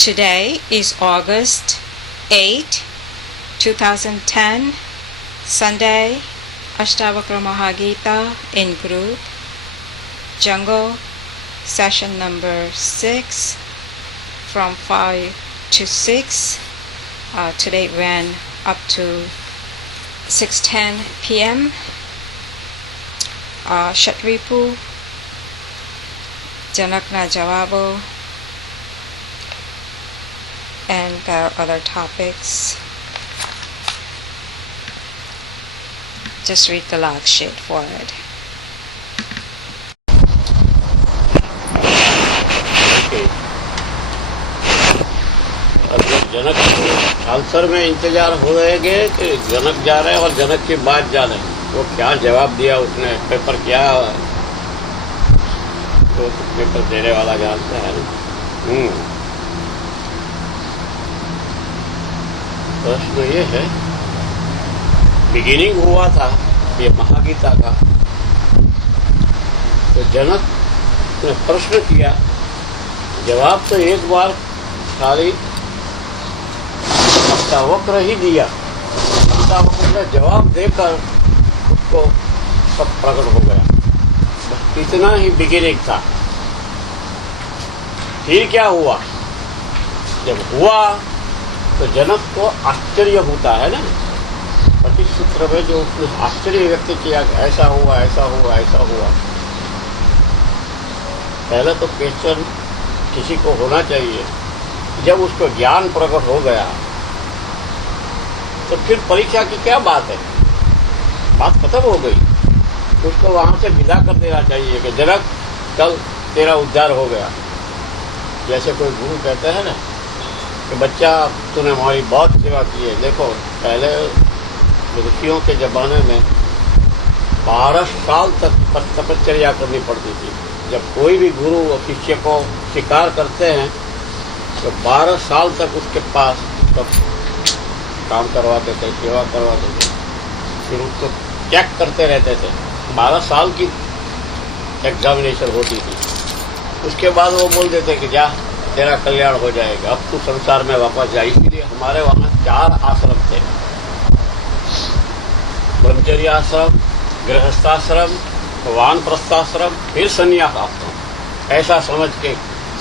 Today is August 8, 2010, Sunday, Ashtavakra Mahagita in group, Jungle, session number 6, from 5 to 6. Today ran up to 6:10 p.m. Shatripu, Janakna Jawabo, and other topics. Just read the log sheet for it. Janak answer में इंतजार हो रहेंगे कि जनक जा रहे हैं और जनक की बात जा रहे हैं। वो क्या जवाब दिया उसने, पेपर क्या तो पेपर देने वाला जानता है ना। प्रश्न ये है, बिगिनिंग हुआ था ये महागीता का, तो जनक ने प्रश्न किया, जवाब तो एक बार खाली अष्टावक्र ही दिया। अष्टावक्र ने जवाब देकर उसको सब प्रकट हो गया। बस इतना ही बिगिनिंग था। फिर क्या हुआ? जब हुआ तो जनक को आश्चर्य होता है ना, पति सूत्र में जो उसने आश्चर्य व्यक्त किया, ऐसा हुआ, ऐसा हुआ, ऐसा हुआ। पहले तो क्वेश्चन किसी को होना चाहिए, जब उसको ज्ञान प्रकट हो गया तो फिर परीक्षा की क्या बात है? बात खत्म हो गई। उसको वहां से विदा कर देना चाहिए कि जनक कल तेरा उद्धार हो गया। जैसे कोई गुरु कहते हैं ना कि बच्चा तूने हमारी बहुत सेवा की है। देखो पहले ऋषियों के जमाने में 12 साल तक तपश्चर्या करनी पड़ती थी। जब कोई भी गुरु और शिष्य को स्वीकार करते हैं तो 12 साल तक उसके पास सब काम करवाते थे, सेवा करवाते थे, फिर उसको चेक करते रहते थे। 12 साल की एग्जामिनेशन होती थी। उसके बाद वो बोल देते कि जा तेरा कल्याण हो जाएगा, अब तू संसार में वापस जा। इसलिए हमारे वहाँ 4 आश्रम थे, ब्रह्मचर्य आश्रम, गृहस्थाश्रम, वानप्रस्थाश्रम, फिर संन्यास आश्रम। ऐसा समझ के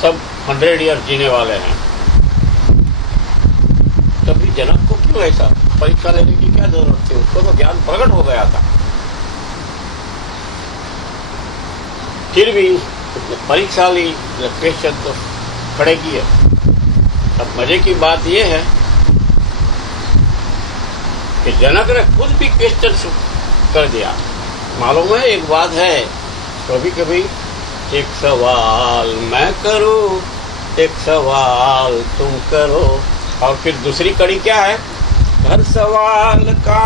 सब 100 ईयर जीने वाले हैं। तभी जनक को क्यों ऐसा परीक्षा लेने की क्या जरूरत थी? उसको तो ज्ञान प्रकट हो गया था। फिर भी उसने परीक्षा ली, क्वेश्चन तो खड़े किए। अब मजे की बात यह है कि जनक ने खुद भी क्वेश्चन कर दिया। मालूम है एक बात है, कभी कभी एक सवाल मैं करूं, एक सवाल तुम करो, और फिर दूसरी कड़ी क्या है? हर सवाल का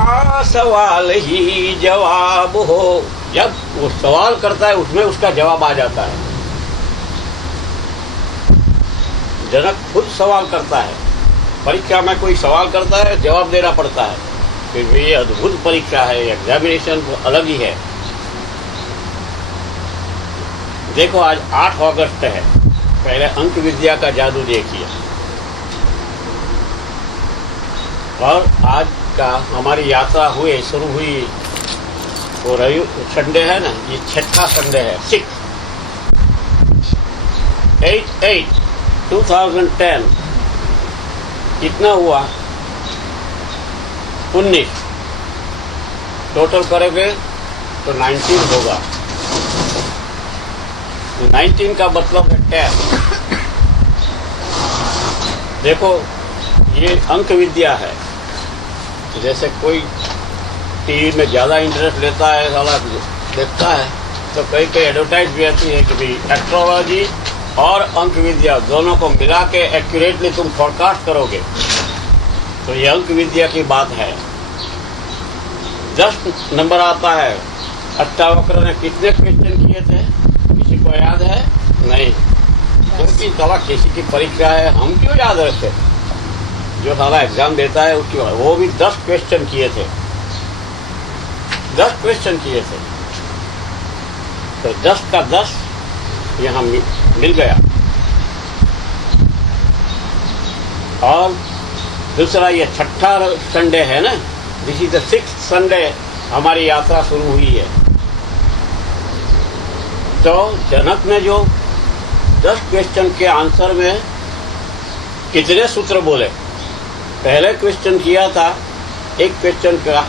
सवाल ही जवाब हो। जब वो सवाल करता है उसमें उसका जवाब आ जाता है। जनक खुद सवाल करता है। परीक्षा में कोई सवाल करता है, जवाब देना पड़ता है। फिर भी ये अद्भुत परीक्षा है, एग्जामिनेशन अलग ही है। देखो आज 8 अगस्त है। पहले अंक विद्या का जादू देखिए। और आज का हमारी यात्रा शुरू हुई, वो संडे है ना, ये 6ठा संडे है। 6/8/2010 कितना हुआ? 19 टोटल करेंगे तो 19 होगा। 19 का मतलब है 10। देखो ये अंक विद्या है। जैसे कोई टीवी में ज्यादा इंटरेस्ट लेता है, साला देखता है, तो कई एडवर्टाइज भी आती है कि भाई एस्ट्रोलॉजी और अंक विद्या दोनों को मिला के एक्यूरेटली तुम फोरकास्ट करोगे। तो ये अंक विद्या की बात है। 10 नंबर आता है। अष्टावक्र ने कितने क्वेश्चन किए थे किसी को याद है? नहीं, क्योंकि साला किसी की परीक्षा है, हम क्यों याद रखते? जो साला एग्जाम देता है उसकी, वो भी 10 क्वेश्चन किए थे। 10 क्वेश्चन किए थे। तो 10 का 10 यहाँ मिल गया। और दूसरा ये छठा संडे है ना, this is the 6th Sunday हमारी यात्रा शुरू हुई है। तो जनक ने जो 10 क्वेश्चन के आंसर में कितने सूत्र बोले, पहले क्वेश्चन किया था, एक क्वेश्चन का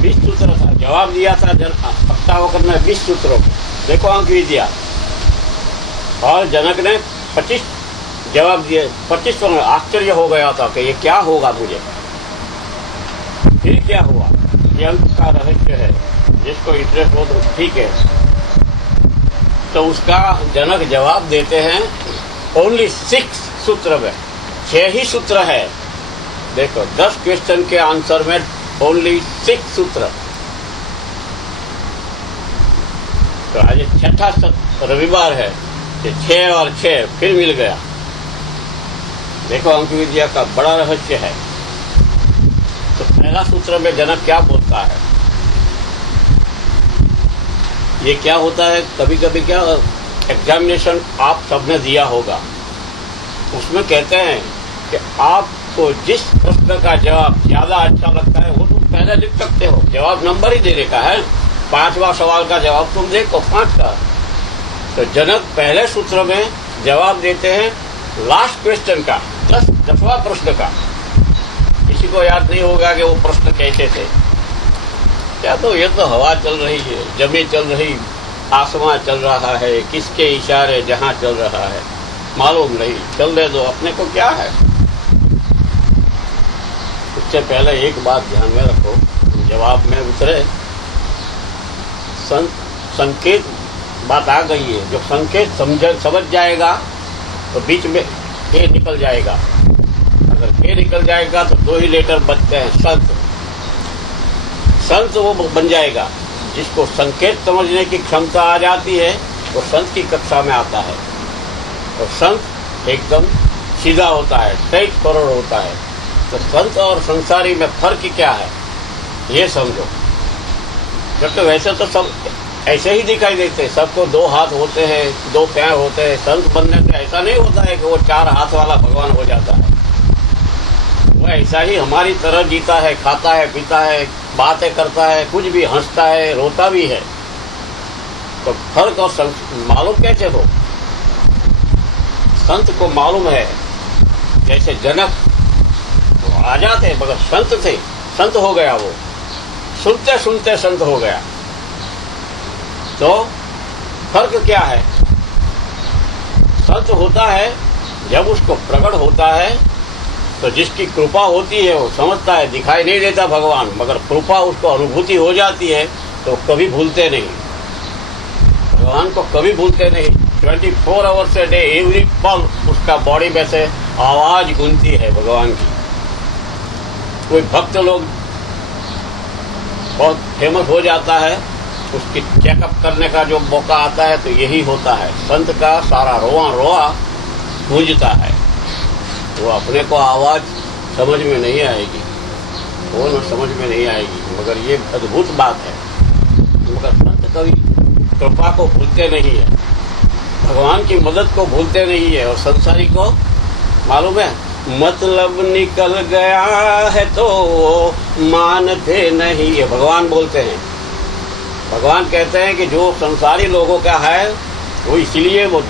20 सूत्र था, जवाब दिया था सप्तावकर ने 20 सूत्रों। देखो अंक विद्या, और जनक ने 25 जवाब दिए, 25 पर आश्चर्य हो गया था कि ये क्या होगा मुझे। फिर क्या हुआ, ये अंक का रहस्य है, जिसको इंटरेस्ट हो तो ठीक है। तो उसका जनक जवाब देते हैं ओनली 6 सूत्र में, 6 ही सूत्र है। देखो 10 क्वेश्चन के आंसर में ओनली 6 सूत्र। तो आज छठा रविवार है, 6 और 6 फिर मिल गया। देखो अंक विद्या का बड़ा रहस्य है। तो पहला सूत्र में जनक क्या बोलता है, ये क्या होता है, कभी कभी क्या एग्जामिनेशन आप सबने दिया होगा, उसमें कहते हैं कि आपको जिस प्रश्न का जवाब ज्यादा अच्छा लगता है वो तुम पहले लिख सकते हो, जवाब नंबर ही देने का है। 5वां सवाल का जवाब तुम देखो 5 का। तो जनक पहले सूत्र में जवाब देते हैं लास्ट क्वेश्चन का, 10वां प्रश्न का। किसी को याद नहीं होगा कि वो प्रश्न कैसे थे। क्या तो ये तो हवा चल रही है, जमीन चल रही, आसमां चल रहा है, किसके इशारे जहां चल रहा है मालूम नहीं, चलने दो, अपने को क्या है। उससे पहले एक बात ध्यान में रखो, जवाब में उतरे संकेत बात आ गई है। जो संकेत समझ जाएगा तो बीच में के निकल जाएगा, अगर के निकल जाएगा तो 2 ही लेटर बचते हैं, संत वो बन जाएगा। जिसको संकेत समझने की क्षमता आ जाती है वो संत की कक्षा में आता है, और संत एकदम सीधा होता है, स्ट्रेट फॉरवर्ड होता है। तो संत और संसारी में फर्क क्या है ये समझो। जब तो वैसे तो सब ऐसे ही दिखाई देते हैं, सबको 2 हाथ होते हैं, 2 पैर होते हैं। संत बनने से ऐसा नहीं होता है कि वो 4 हाथ वाला भगवान हो जाता है। वो ऐसा ही हमारी तरह जीता है, खाता है, पीता है, बातें करता है, कुछ भी हंसता है, रोता भी है। तो फर्क और मालूम कैसे हो, संत को मालूम है। जैसे जनक वो राजा थे मगर संत थे, संत हो गया, वो सुनते सुनते संत हो गया। तो फर्क क्या है, संत होता है जब उसको प्रकट होता है, तो जिसकी कृपा होती है वो समझता है, दिखाई नहीं देता भगवान, मगर कृपा उसको अनुभूति हो जाती है तो कभी भूलते नहीं, भगवान को कभी भूलते नहीं। 24 आवर्स से डे एवरी पल उसका बॉडी में से आवाज गूंजती है भगवान की। कोई भक्त लोग बहुत फेमस हो जाता है, उसकी चेकअप करने का जो मौका आता है तो यही होता है, संत का सारा रोआ रोआ गूंजता है। वो अपने को आवाज समझ में नहीं आएगी, वो न समझ में नहीं आएगी, मगर ये अद्भुत बात है। मगर संत कभी कृपा को भूलते नहीं है, भगवान की मदद को भूलते नहीं है। और संसारी को मालूम है, मतलब निकल गया है तो मानते नहीं है, भगवान बोलते हैं। भगवान कहते हैं कि जो संसारी लोगों का है वो इसलिए वो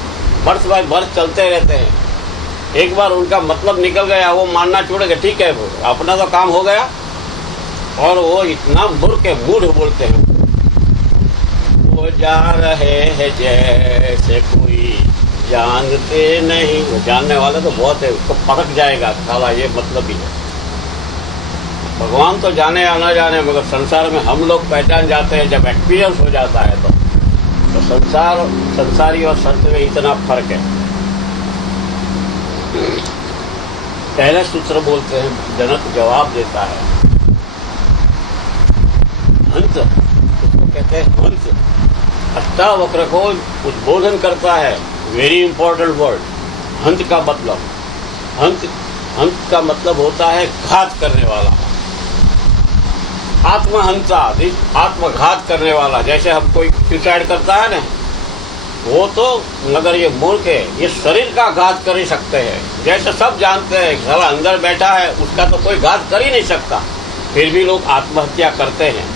बर्थ बाय बर्थ चलते रहते हैं, एक बार उनका मतलब निकल गया वो मानना छोड़ के ठीक है वो अपना तो काम हो गया। और वो इतना मूर्ख मूढ़ बोलते हैं, वो जा रहे हैं जैसे कोई जानते नहीं। वो जानने वाला तो बहुत है, उसको परख जाएगा साला ये मतलब ही है। भगवान तो जाने या ना जाने, मगर संसार में हम लोग पहचान जाते हैं जब एक्सपीरियंस हो जाता है। तो संसारी और संत में इतना फर्क है। पहले सूत्र बोलते हैं, जनक जवाब देता है, हंस, उसको कहते हैं हंस, अष्टावक्र को उद्बोधन करता है। वेरी इंपॉर्टेंट वर्ड, हंस का मतलब, हंस का मतलब होता है घात करने वाला, आत्महंसा, आत्मघात करने वाला। जैसे हम कोई सुसाइड करता है ना, वो तो मगर ये मूर्ख है, ये शरीर का घात कर ही सकते हैं। जैसे सब जानते हैं साला अंदर बैठा है उसका तो कोई घात कर ही नहीं सकता, फिर भी लोग आत्महत्या करते हैं।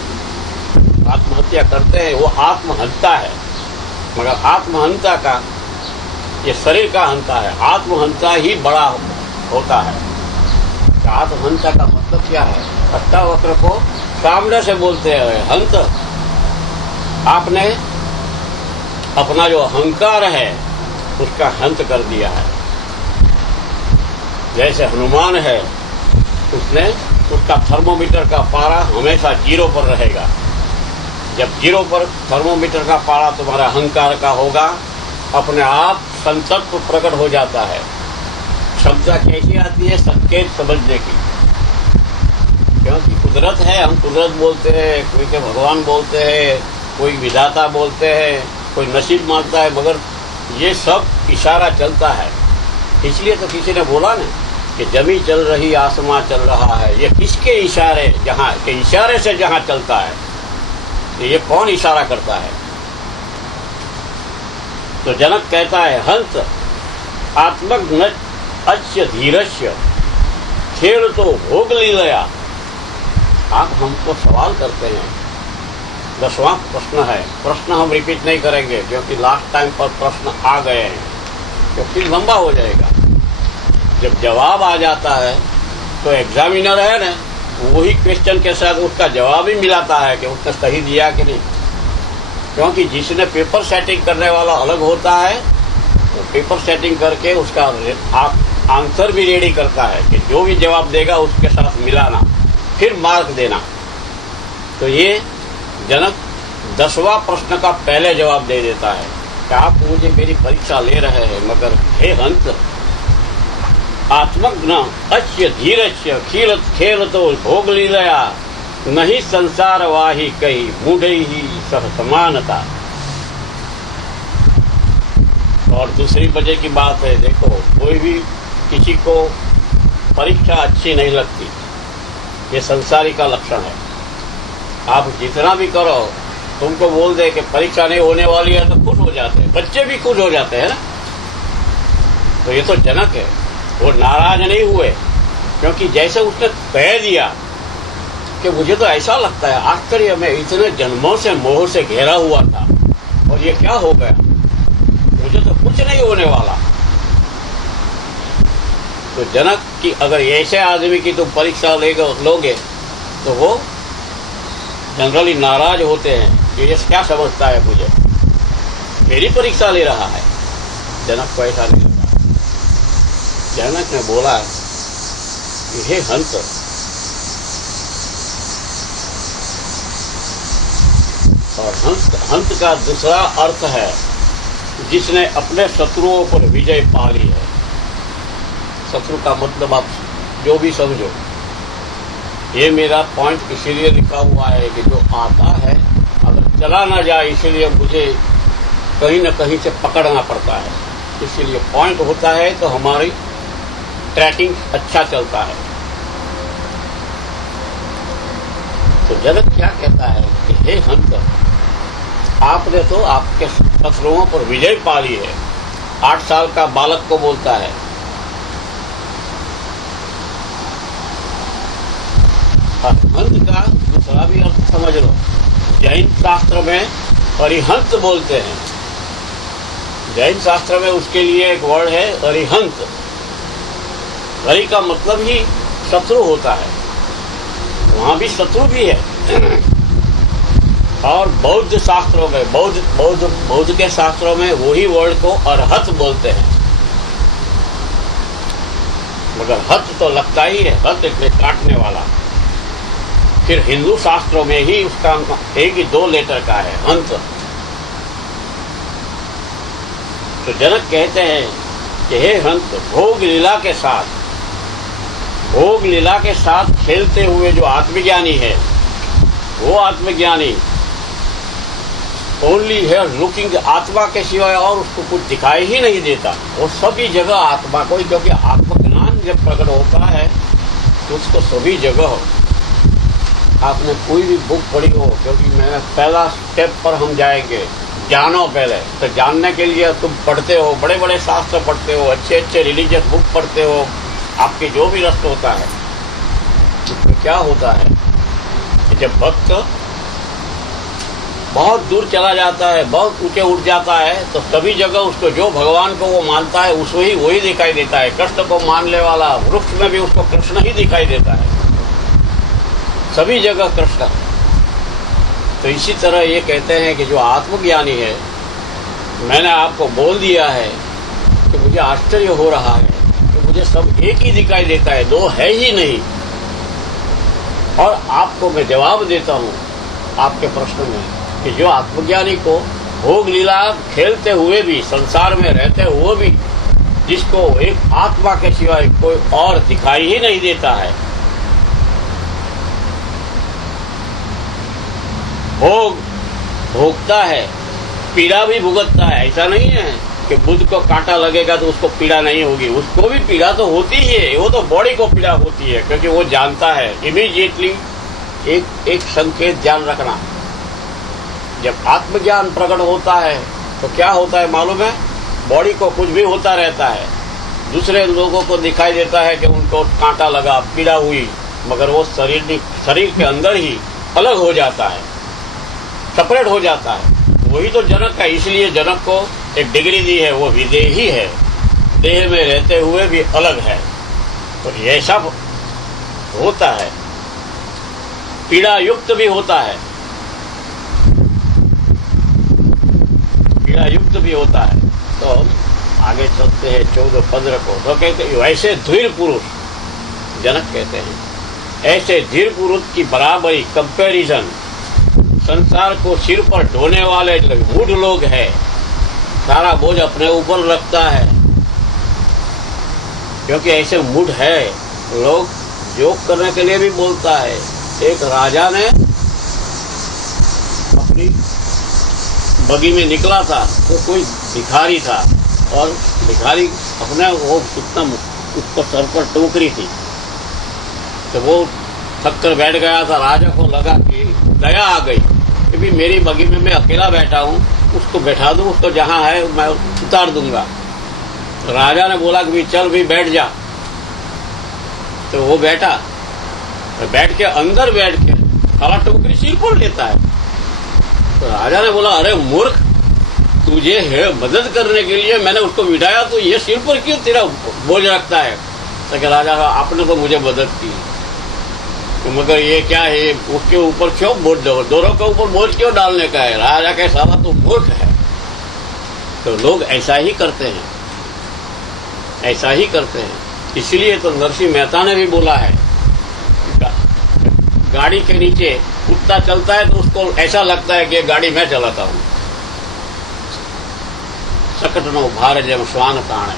आत्महत्या करते हैं, वो आत्महंता है। मगर आत्महंता का ये शरीर का हंता है, आत्महंता ही बड़ा होता है। आत्महंता का मतलब क्या है? अष्टावक्र को सामने से बोलते हैं हंत, आपने अपना जो अहंकार है उसका हंत कर दिया है। जैसे हनुमान है, उसका थर्मोमीटर का पारा हमेशा 0 पर रहेगा। जब 0 पर थर्मोमीटर का पारा तुम्हारा अहंकार का होगा, अपने आप संतत्व प्रकट हो जाता है। क्षमता कैसी आती है? संकेत समझने की। क्योंकि कुदरत है, हम कुदरत बोलते हैं, कोई के भगवान बोलते हैं, कोई विधाता बोलते हैं, कोई नसीब मानता है, मगर ये सब इशारा चलता है। इसलिए तो किसी ने बोला ना कि जमी चल रही आसमां चल रहा है, ये किसके इशारे, जहाँ के इशारे से जहाँ चलता है, तो ये कौन इशारा करता है? तो जनक कहता है हंस आत्मक न अस्य धीरस्य खेल तो भोग लीलया। आप हमको सवाल करते हैं, 10वां प्रश्न है। प्रश्न हम रिपीट नहीं करेंगे क्योंकि लास्ट टाइम पर प्रश्न आ गए हैं, क्योंकि लंबा हो जाएगा। जब जवाब आ जाता है तो एग्जामिनर है ना, वही क्वेश्चन के साथ उसका जवाब ही मिलाता है कि उसने सही दिया कि नहीं। क्योंकि जिसने पेपर सेटिंग करने वाला अलग होता है, तो पेपर सेटिंग करके उसका आंसर भी रेडी करता है कि जो भी जवाब देगा उसके साथ मिलाना, फिर मार्क देना। तो ये जनक 10वां प्रश्न का पहले जवाब दे देता है कि आप मुझे मेरी परीक्षा ले रहे हैं, मगर हे हंस आत्मज्ञ अस्य धीरस्य खेल तो भोग लीलया नहीं संसार वाही कही मूढ़ ही सह समानता। और दूसरी वजह की बात है, देखो कोई भी किसी को परीक्षा अच्छी नहीं लगती, ये संसारी का लक्षण है। आप जितना भी करो, तुमको बोल दे कि परीक्षा नहीं होने वाली है तो खुश हो जाते हैं, बच्चे भी खुश हो जाते हैं ना। तो ये तो जनक है, वो नाराज नहीं हुए, क्योंकि जैसे उसने कह दिया कि मुझे तो ऐसा लगता है आश्चर्य में इतने जन्मों से मोह से घेरा हुआ था और ये क्या हो गया, मुझे तो कुछ नहीं होने वाला। तो जनक की अगर ऐसे आदमी की तुम परीक्षा लोगे तो वो जनरली नाराज होते हैं कि ये क्या समझता है, मुझे मेरी परीक्षा ले रहा है। जनक को ऐसा नहीं लगा। जनक ने बोला कि हे हंस, और हंस का दूसरा अर्थ है जिसने अपने शत्रुओं पर विजय पा ली है। शत्रु का मतलब आप जो भी समझो, ये मेरा पॉइंट इसीलिए लिखा हुआ है कि जो आता है अगर चला ना जाए, इसीलिए मुझे कहीं न कहीं से पकड़ना पड़ता है। इसीलिए पॉइंट होता है तो हमारी ट्रैकिंग अच्छा चलता है। तो जनक क्या कहता है कि हे हंस, आपने तो आपके शत्रुओं पर विजय पा ली है। 8 साल का बालक को बोलता है। हंस का दूसरा भी अर्थ समझ लो। जैन शास्त्र में अरिहंत बोलते हैं। जैन शास्त्र में उसके लिए एक वर्ड है अरिहंत। हरि का मतलब ही शत्रु होता है, वहां भी शत्रु भी है। और बौद्ध शास्त्रों में बौद्ध के शास्त्रों में वही वर्ड को अरहत बोलते हैं, मगर हत तो लगता ही है, हत इसलिए काटने वाला। फिर हिंदू शास्त्रों में ही उसका एक ही 2 लेटर का है, हंत। तो जनक कहते हैं कि हे हंस, भोग लीला के साथ खेलते हुए जो आत्मज्ञानी है, वो आत्मज्ञानी ओनली है लुकिंग, आत्मा के सिवाय और उसको कुछ दिखाई ही नहीं देता। वो सभी जगह आत्मा को ही, क्योंकि आत्मज्ञान जब प्रकट होता है तो उसको सभी जगह, आपने कोई भी बुक पढ़ी हो, क्योंकि मैं पहला स्टेप पर हम जाएंगे, जानो पहले। तो जानने के लिए तुम पढ़ते हो, बड़े बड़े शास्त्र पढ़ते हो, अच्छे अच्छे रिलीजियस बुक पढ़ते हो, आपके जो भी रस्त होता है, उसमें क्या होता है कि जब भक्त बहुत दूर चला जाता है, बहुत ऊंचे उठ जाता है, तो सभी जगह उसको जो भगवान को वो मानता है उसको ही वही दिखाई देता है। कृष्ण को मानने वाला वृक्ष में भी उसको कृष्ण ही दिखाई देता है, सभी जगह कृष्ण। तो इसी तरह ये कहते हैं कि जो आत्मज्ञानी है, मैंने आपको बोल दिया है कि मुझे आश्चर्य हो रहा है कि मुझे सब एक ही दिखाई देता है, दो है ही नहीं। और आपको मैं जवाब देता हूँ आपके प्रश्न में कि जो आत्मज्ञानी को भोग लीला खेलते हुए भी, संसार में रहते हुए भी, जिसको एक आत्मा के सिवाय कोई और दिखाई ही नहीं देता है, भोग भोगता है, पीड़ा भी भुगतता है। ऐसा नहीं है कि बुद्ध को कांटा लगेगा तो उसको पीड़ा नहीं होगी, उसको भी पीड़ा तो होती ही है। वो तो बॉडी को पीड़ा होती है, क्योंकि वो जानता है इमीडिएटली। एक संकेत जान रखना, जब आत्मज्ञान प्रकट होता है तो क्या होता है मालूम है? बॉडी को कुछ भी होता रहता है, दूसरे लोगों को दिखाई देता है कि उनको कांटा लगा, पीड़ा हुई, मगर वो शरीर के अंदर ही अलग हो जाता है, सेपरेट हो जाता है। वही तो जनक का, इसलिए जनक को एक डिग्री दी है, वो विदेही है, देह में रहते हुए भी अलग है। तो ये सब होता है, पीड़ा युक्त भी होता है, पीड़ा युक्त भी होता है। तो आगे चलते हैं 14-15 को। तो कहते हैं ऐसे धीर पुरुष, जनक कहते हैं, ऐसे धीर पुरुष की बराबरी, कंपैरिजन संसार को सिर पर ढोने वाले मूढ़ लोग हैं, सारा बोझ अपने ऊपर रखता है। क्योंकि ऐसे मूढ़ है लोग, जोक करने के लिए भी बोलता है। एक राजा ने अपनी बगी में निकला था, तो कोई भिखारी था, और भिखारी अपने वो कितना उसको सर पर टोकरी थी, तो वो थक कर बैठ गया था। राजा को लगा कि दया आ गई कि भी मेरी बगी में मैं अकेला बैठा हूँ, उसको बैठा दूँ, उसको जहाँ है मैं उतार दूंगा। तो राजा ने बोला कि भी चल भी बैठ जा। तो वो बैठा, तो बैठ के अंदर बैठ के सारा टोकरी सिर पर लेता है। तो राजा ने बोला, अरे मूर्ख, तुझे है मदद करने के लिए मैंने उसको बिठाया, तो ये सिर पर क्यों तेरा बोझ रखता है? तो राजा, आपने तो मुझे मदद की, तो मगर ये क्या है, उसके ऊपर क्यों बोझ दो, दोनों के ऊपर बोझ क्यों डालने का है? राजा के साला तो मूर्ख है। तो लोग ऐसा ही करते हैं, ऐसा ही करते हैं। इसलिए तो नरसिंह मेहता ने भी बोला है, गाड़ी के नीचे कुत्ता चलता है तो उसको ऐसा लगता है कि ये गाड़ी मैं चलाता हूं। सकटनो भार जब श्वान ताण।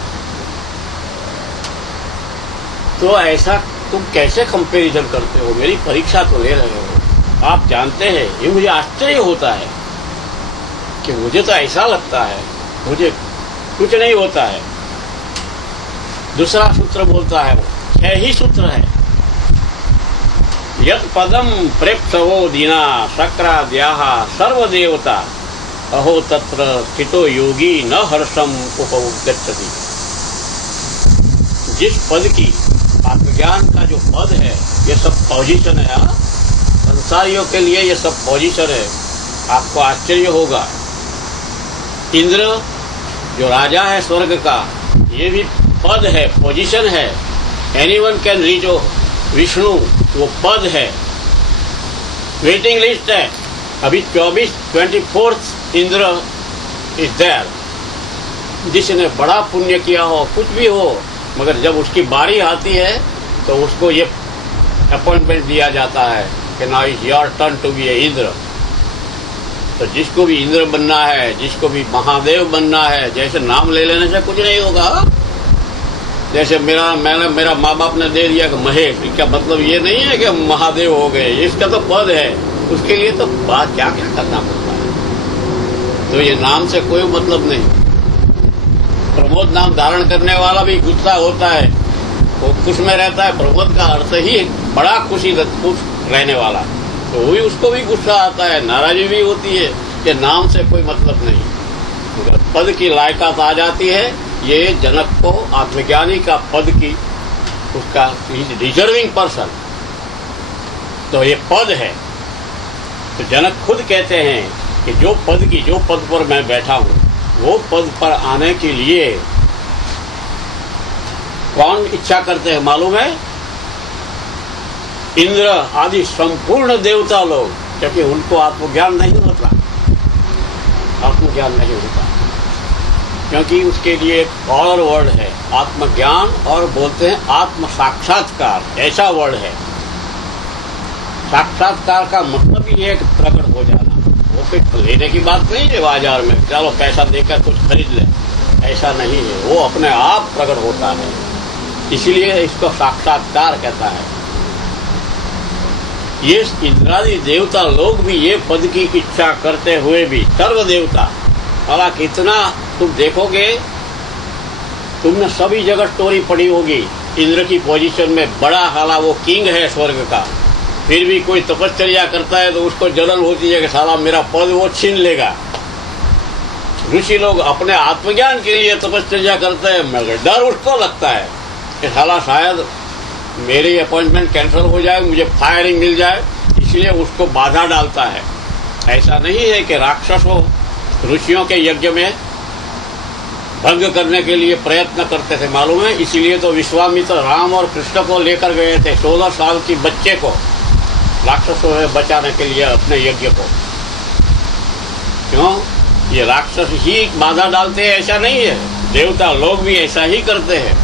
तो ऐसा तुम कैसे कंपैरिजन करते हो? मेरी परीक्षा तो ले रहे हो। आप जानते हैं, ये मुझे आश्चर्य होता है कि मुझे तो ऐसा लगता है, मुझे कुछ नहीं होता है। दूसरा सूत्र बोलता है, 6 ही सूत्र है। यत् पदम प्रेक्षवो दीना शक्राद्याहा सर्वदेवता अहो तत्र स्थितो योगी न हर्षम उपगच्छति। जिस पद की, आत्मज्ञान का जो पद है, ये सब पोजीशन है। संसारियों के लिए ये सब पोजीशन है। आपको आश्चर्य होगा, इंद्र जो राजा है स्वर्ग का, ये भी पद है, पोजीशन है। एनीवन कैन रीच विष्णु, वो पद है, वेटिंग लिस्ट है। अभी 24 इंद्र इज देयर। जिसने बड़ा पुण्य किया हो, कुछ भी हो, मगर जब उसकी बारी आती है तो उसको ये अपॉइंटमेंट दिया जाता है कि now is your turn to be a Indra. तो जिसको भी इंद्र बनना है, जिसको भी महादेव बनना है, जैसे नाम ले लेने से कुछ नहीं होगा। जैसे मेरा माँ बाप ने दे दिया कि महेश, इसका मतलब ये नहीं है कि महादेव हो गए, इसका तो पद है। उसके लिए तो बात क्या क्या करना पड़ता है। तो ये नाम से कोई मतलब नहीं। प्रमोद नाम धारण करने वाला भी गुस्सा होता है, वो खुश में रहता है। प्रमोद का अर्थ ही बड़ा खुश रहने वाला, तो वही उसको भी गुस्सा आता है, नाराजगी भी होती है। ये नाम से कोई मतलब नहीं, मगर पद की लायकात आ जाती है। ये जनक को आत्मज्ञानी का पद की उसका डिजर्विंग पर्सन, तो ये पद है। तो जनक खुद कहते हैं कि जो पद पर मैं बैठा हूं, वो पद पर आने के लिए कौन इच्छा करते हैं मालूम है? इंद्र आदि संपूर्ण देवता लोग, क्योंकि उनको आत्मज्ञान नहीं होता, आत्मज्ञान नहीं होता, क्योंकि उसके लिए एक और वर्ड है आत्मज्ञान, और बोलते हैं आत्म साक्षात्कार, ऐसा वर्ड है। साक्षात्कार का मतलब ही है कि प्रकट हो जाना। वो कोई लेने की बात नहीं है बाजार में, चलो पैसा देकर कुछ खरीद ले, ऐसा नहीं है। वो अपने आप प्रकट होता है, इसीलिए इसको साक्षात्कार कहता है। ये इंद्रादि देवता लोग भी ये पद की इच्छा करते हुए भी, सर्व देवता, हालांकि इतना तुम देखोगे, तुमने सभी जगह स्टोरी पढ़ी होगी, इंद्र की पोजीशन में बड़ा, हाला वो किंग है स्वर्ग का, फिर भी कोई तपश्चर्या करता है तो उसको जलन होती है कि साला मेरा पद वो छीन लेगा। ऋषि लोग अपने आत्मज्ञान के लिए तपश्चर्या करते हैं, मगर डर उसको लगता है कि साला शायद मेरी अपॉइंटमेंट कैंसिल हो जाए, मुझे फायरिंग मिल जाए, इसलिए उसको बाधा डालता है। ऐसा नहीं है कि राक्षसों ऋषियों के यज्ञ में भंग करने के लिए प्रयत्न करते थे, मालूम है? इसीलिए तो विश्वामित्र राम और कृष्ण को लेकर गए थे, 16 साल की बच्चे को राक्षसों से बचाने के लिए अपने यज्ञ को। क्यों? ये राक्षस ही बाधा डालते हैं, ऐसा नहीं है, देवता लोग भी ऐसा ही करते हैं।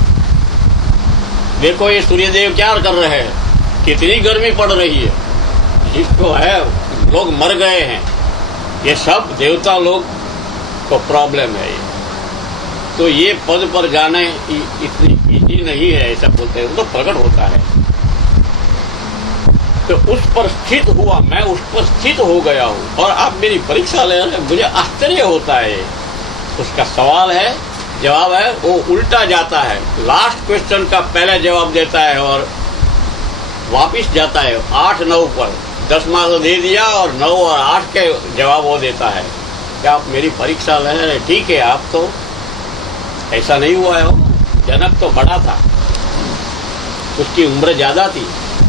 देखो ये सूर्यदेव क्या कर रहे हैं, कितनी गर्मी पड़ रही है, जिसको है लोग मर गए हैं, ये सब देवता लोग को प्रॉब्लम है। ये तो ये पद पर जाने इतनी इजी नहीं है, ऐसा बोलते हैं, तो प्रकट होता है। तो उस पर स्थित हुआ, मैं उस पर स्थित हो गया हूं, और आप मेरी परीक्षा ले रहे हैं, मुझे आश्चर्य होता है। उसका सवाल है, जवाब है, वो उल्टा जाता है, लास्ट क्वेश्चन का पहले जवाब देता है और वापिस जाता है 8-9 पर। 10वां तो दे दिया और 9 और 8 के जवाब वो देता है। क्या आप मेरी परीक्षा ले रहे हैं? ठीक है, आप तो ऐसा नहीं हुआ है। जनक तो बड़ा था, उसकी उम्र ज्यादा थी,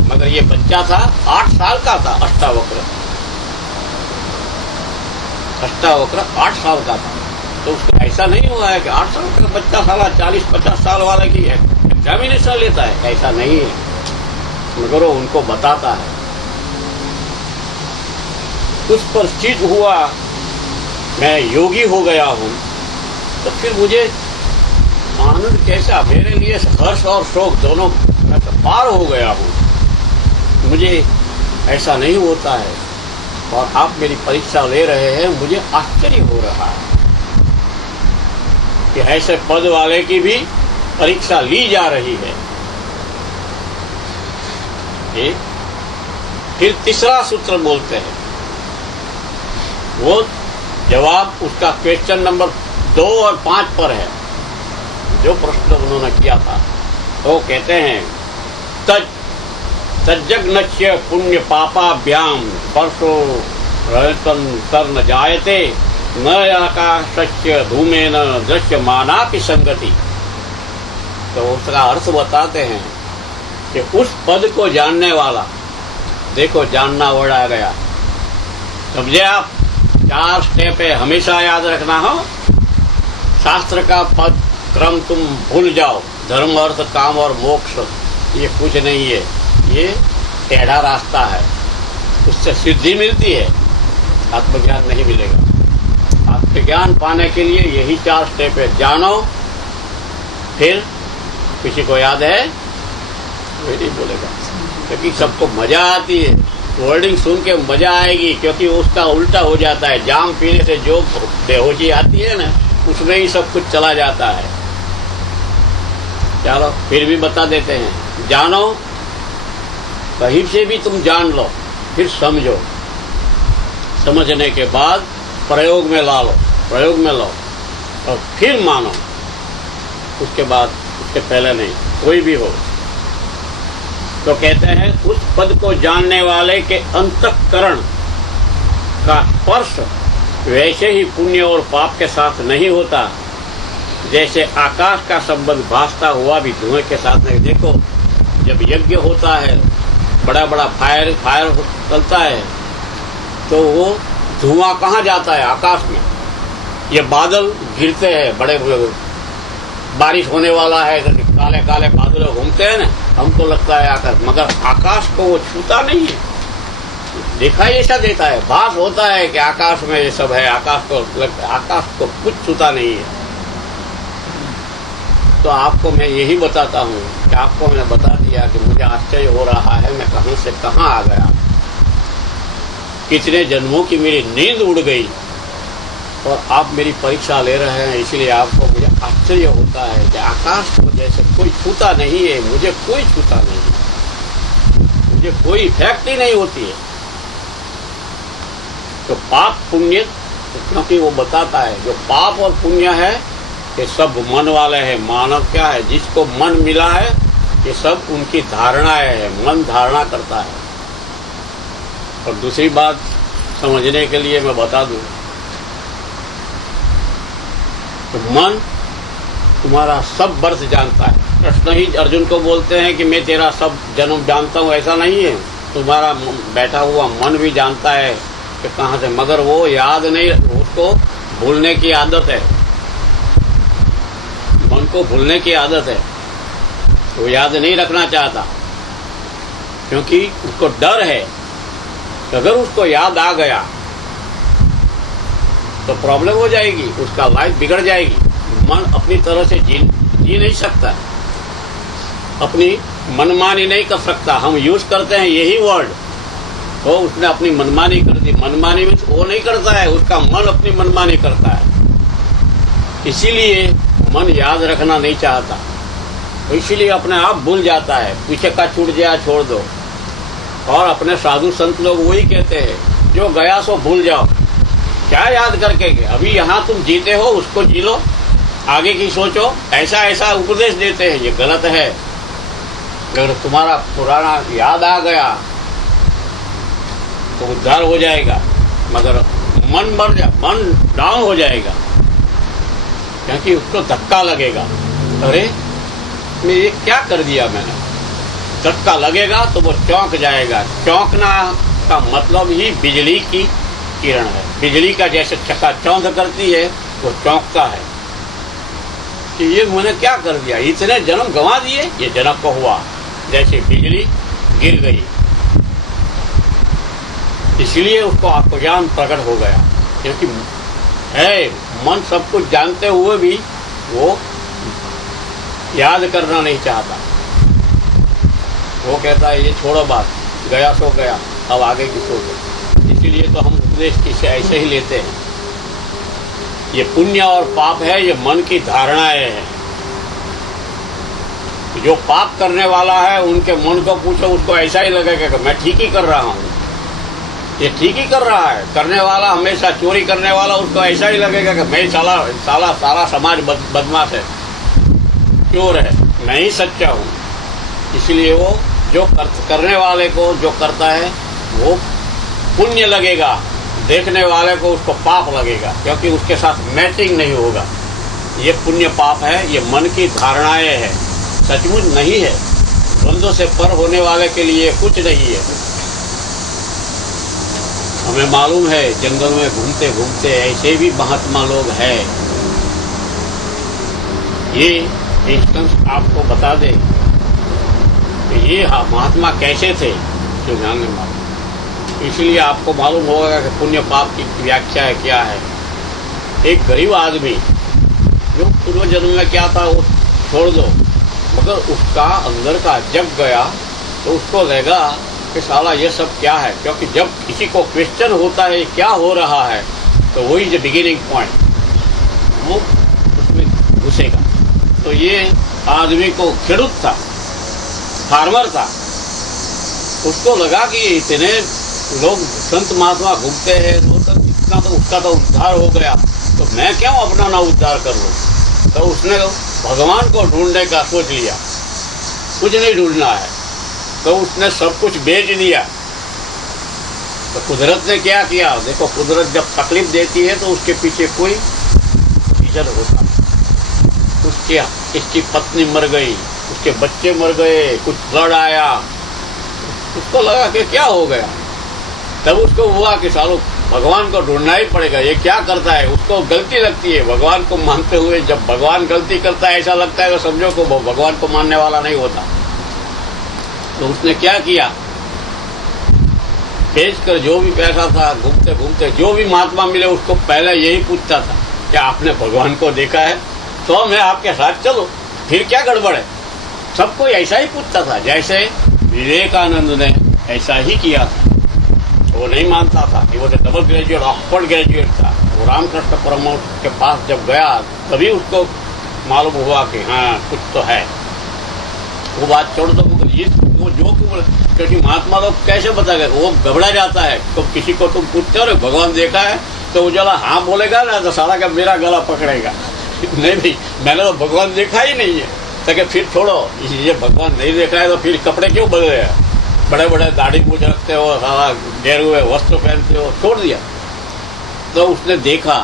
मगर ये बच्चा था, 8 साल का था। अष्टावक्र 8 साल का था, तो उसको ऐसा नहीं हुआ है कि 8 साल का बच्चा साला 40-50 साल वाले की है एग्जामिनेशन लेता है, ऐसा नहीं है, मगर वो उनको बताता है। उस पर स्थित हुआ, मैं योगी हो गया हूं, तो फिर मुझे आनंद कैसा, मेरे लिए हर्ष और शोक दोनों मैं तो पार हो गया हूं, मुझे ऐसा नहीं होता है। और आप मेरी परीक्षा ले रहे हैं, मुझे आश्चर्य हो रहा है कि ऐसे पद वाले की भी परीक्षा ली जा रही है। फिर तीसरा सूत्र बोलते हैं, वो जवाब उसका क्वेश्चन नंबर 2 और 5 पर है, जो प्रश्न उन्होंने किया था। तो कहते हैं, तज्जग्नस्य पुण्य पापाभ्याम स्पर्शो न जायते, न आकाशस्य धूमेन दृश्यमानापि संगति। तो उसका अर्थ बताते हैं कि उस पद को जानने वाला, देखो जानना वर्ड आ गया, समझे आप? 4 स्टेप है, हमेशा याद रखना हो। शास्त्र का पद क्रम तुम भूल जाओ, धर्म अर्थ काम और मोक्ष ये कुछ नहीं है, ये टेढ़ा रास्ता है, उससे सिद्धि मिलती है, आत्मज्ञान नहीं मिलेगा। आत्मज्ञान पाने के लिए यही 4 स्टेप है, जानो। फिर किसी को याद है? कोई नहीं बोलेगा, क्योंकि सबको मजा आती है, वर्डिंग सुन के मजा आएगी, क्योंकि उसका उल्टा हो जाता है। जाम पीने से जो बेहोशी आती है ना, उसमें ही सब कुछ चला जाता है। चलो फिर भी बता देते हैं, जानो, कहीं से भी तुम जान लो, फिर समझो, समझने के बाद प्रयोग में ला लो, प्रयोग में लो और फिर मानो, उसके बाद, उसके पहले नहीं, कोई भी हो। तो कहते हैं, उस पद को जानने वाले के अंतःकरण का स्पर्श वैसे ही पुण्य और पाप के साथ नहीं होता, जैसे आकाश का संबंध भासता हुआ भी धुएं के साथ नहीं। देखो, जब यज्ञ होता है, बड़ा बड़ा फायर चलता है, तो वो धुआं कहाँ जाता है? आकाश में। ये बादल गिरते हैं, बड़े बारिश होने वाला है, काले काले बादल घूमते हैं ना, हमको लगता है आकाश, मगर आकाश को वो छूता नहीं है। दिखाई ऐसा देता है, भास होता है कि आकाश में ये सब है, आकाश को कुछ छूता नहीं है। तो आपको मैं यही बताता हूँ कि आपको मैंने बता दिया कि मुझे आश्चर्य हो रहा है, मैं कहां से कहां आ गया, कितने जन्मों की मेरी नींद उड़ गई और आप मेरी परीक्षा ले रहे हैं। इसलिए आपको मुझे आश्चर्य होता है कि आकाश को जैसे कोई छूता नहीं है, मुझे कोई छूता नहीं है, मुझे कोई इफेक्ट ही नहीं होती है। तो पाप पुण्य, क्योंकि वो बताता है जो पाप और पुण्य है ये सब मन वाले हैं। मानव क्या है? जिसको मन मिला है, ये सब उनकी धारणाएं है, मन धारणा करता है। और दूसरी बात समझने के लिए मैं बता दूं, तो मन तुम्हारा सब वर्ष जानता है। कृष्ण ही अर्जुन को बोलते हैं कि मैं तेरा सब जन्म जानता हूं, ऐसा नहीं है। तुम्हारा बैठा हुआ मन भी जानता है कि कहां से, मगर वो याद नहीं, उसको भूलने की आदत है। मन को भूलने की आदत है, वो याद नहीं रखना चाहता, क्योंकि उसको डर है अगर उसको याद आ गया तो प्रॉब्लम हो जाएगी, उसका लाइफ बिगड़ जाएगी। मन अपनी तरह से जी नहीं सकता, अपनी मनमानी नहीं कर सकता। हम यूज करते हैं यही वर्ड, तो उसने अपनी मनमानी कर दी। मनमानी में वो नहीं करता है, उसका मन अपनी मनमानी करता है। इसीलिए मन याद रखना नहीं चाहता, तो इसीलिए अपने आप भूल जाता है। पीछे का छूट गया छोड़ दो। और अपने साधु संत लोग वही कहते हैं, जो गया सो भूल जाओ। क्या याद करके गए? अभी यहाँ तुम जीते हो, उसको जी लो, आगे की सोचो। ऐसा ऐसा उपदेश देते हैं, ये गलत है। अगर तुम्हारा पुराना याद आ गया तो उद्धार हो जाएगा, मगर मन डाउन हो जाएगा, क्योंकि उसको धक्का लगेगा। अरे मैं ये क्या कर दिया मैंने? धक्का लगेगा तो वो चौंक जाएगा। चौंकना का मतलब ही बिजली की किरण है। बिजली का जैसे चकाचौंध करती है, वो चौंकता है कि ये मैंने क्या कर दिया, इतने जन्म गंवा दिए। ये जनक को हुआ जैसे बिजली गिर गई, इसलिए उसको आत्मज्ञान प्रकट हो गया। क्योंकि है मन सब कुछ जानते हुए भी वो याद करना नहीं चाहता। वो कहता है ये छोड़ो बात, गया सो गया, अब आगे की सोचो। इसीलिए तो हम उपदेश किसे ऐसे ही लेते हैं। ये पुण्य और पाप है, ये मन की धारणाएं हैं। जो पाप करने वाला है उनके मन को पूछो, उसको ऐसा ही लगेगा कि मैं ठीक ही कर रहा हूँ, ये ठीक ही कर रहा है। करने वाला हमेशा चोरी करने वाला, उसको ऐसा ही लगेगा कि मैं सारा समाज बदमाश है, चोर है, मैं ही सच्चा हूँ। इसलिए वो जो करने वाले को जो करता है वो पुण्य लगेगा, देखने वाले को उसको पाप लगेगा, क्योंकि उसके साथ मैचिंग नहीं होगा। ये पुण्य पाप है, ये मन की धारणाएं है, सचमुच नहीं है। द्वंद्व से पर होने वाले के लिए कुछ नहीं है। हमें मालूम है जंगल में घूमते घूमते ऐसे भी महात्मा लोग हैं। ये इंस्टेंस आपको बता दे कि ये महात्मा कैसे थे, जो जानने वाले। इसलिए आपको मालूम होगा कि पुण्य पाप की व्याख्या है क्या है। एक गरीब आदमी जो पूर्व जन्म में क्या था वो छोड़ दो, मगर उसका अंदर का जग गया तो उसको लगा कि साला ये सब क्या है। क्योंकि जब किसी को क्वेश्चन होता है क्या हो रहा है, तो वही जो बिगिनिंग पॉइंट, वो उसमें घुसेगा। तो ये आदमी को खेडूत था, फार्मर था, उसको लगा कि इतने लोग संत महात्मा घूमते हैं, तो इतना तो उसका तो उद्धार हो गया, तो मैं क्यों अपना ना उद्धार कर लूं। तो उसने भगवान को ढूंढने का सोच लिया, कुछ नहीं ढूंढना है। तो उसने सब कुछ बेच दिया, तो कुदरत ने क्या किया? देखो, कुदरत जब तकलीफ देती है तो उसके पीछे कोई रीजन होता है। इसकी पत्नी मर गई, उसके बच्चे मर गए, कुछ फ्लड आया, उसको लगा कि क्या हो गया। तब उसको हुआ कि सालों भगवान को ढूंढना ही पड़ेगा, ये क्या करता है। उसको गलती लगती है भगवान को मानते हुए। जब भगवान गलती करता है ऐसा लगता है तो समझो को वो भगवान को मानने वाला नहीं होता। तो उसने क्या किया, बेचकर जो भी पैसा था, घूमते घूमते जो भी महात्मा मिले उसको पहले यही पूछता था कि आपने भगवान को देखा है तो मैं आपके साथ चलो, फिर क्या गड़बड़ है। सबको ऐसा ही पूछता था। जैसे विवेकानंद ने ऐसा ही किया था। वो नहीं मानता था कि वो डबल ग्रेजुएट, ऑक्सफोर्ड ग्रेजुएट था। वो रामकृष्ण परमहंस के पास जब गया तभी उसको मालूम हुआ कि हाँ कुछ तो है। वो बात छोड़ दो, वो जो क्योंकि महात्मा लोग कैसे बताएगा, वो घबरा जाता है। तो किसी को तुम पूछते हो ना भगवान देखा है तो वो जला हाँ बोलेगा ना तो सारा का मेरा गला पकड़ेगा। नहीं, मैंने तो भगवान देखा ही नहीं है। तो फिर छोड़ो, ये भगवान नहीं देखा है तो फिर कपड़े क्यों बदले हैं, बड़े बड़े दाढ़ी मूछ रखते हो, सारा घेरे हुए वस्त्र पहनते हो, छोड़ दिया। तो उसने देखा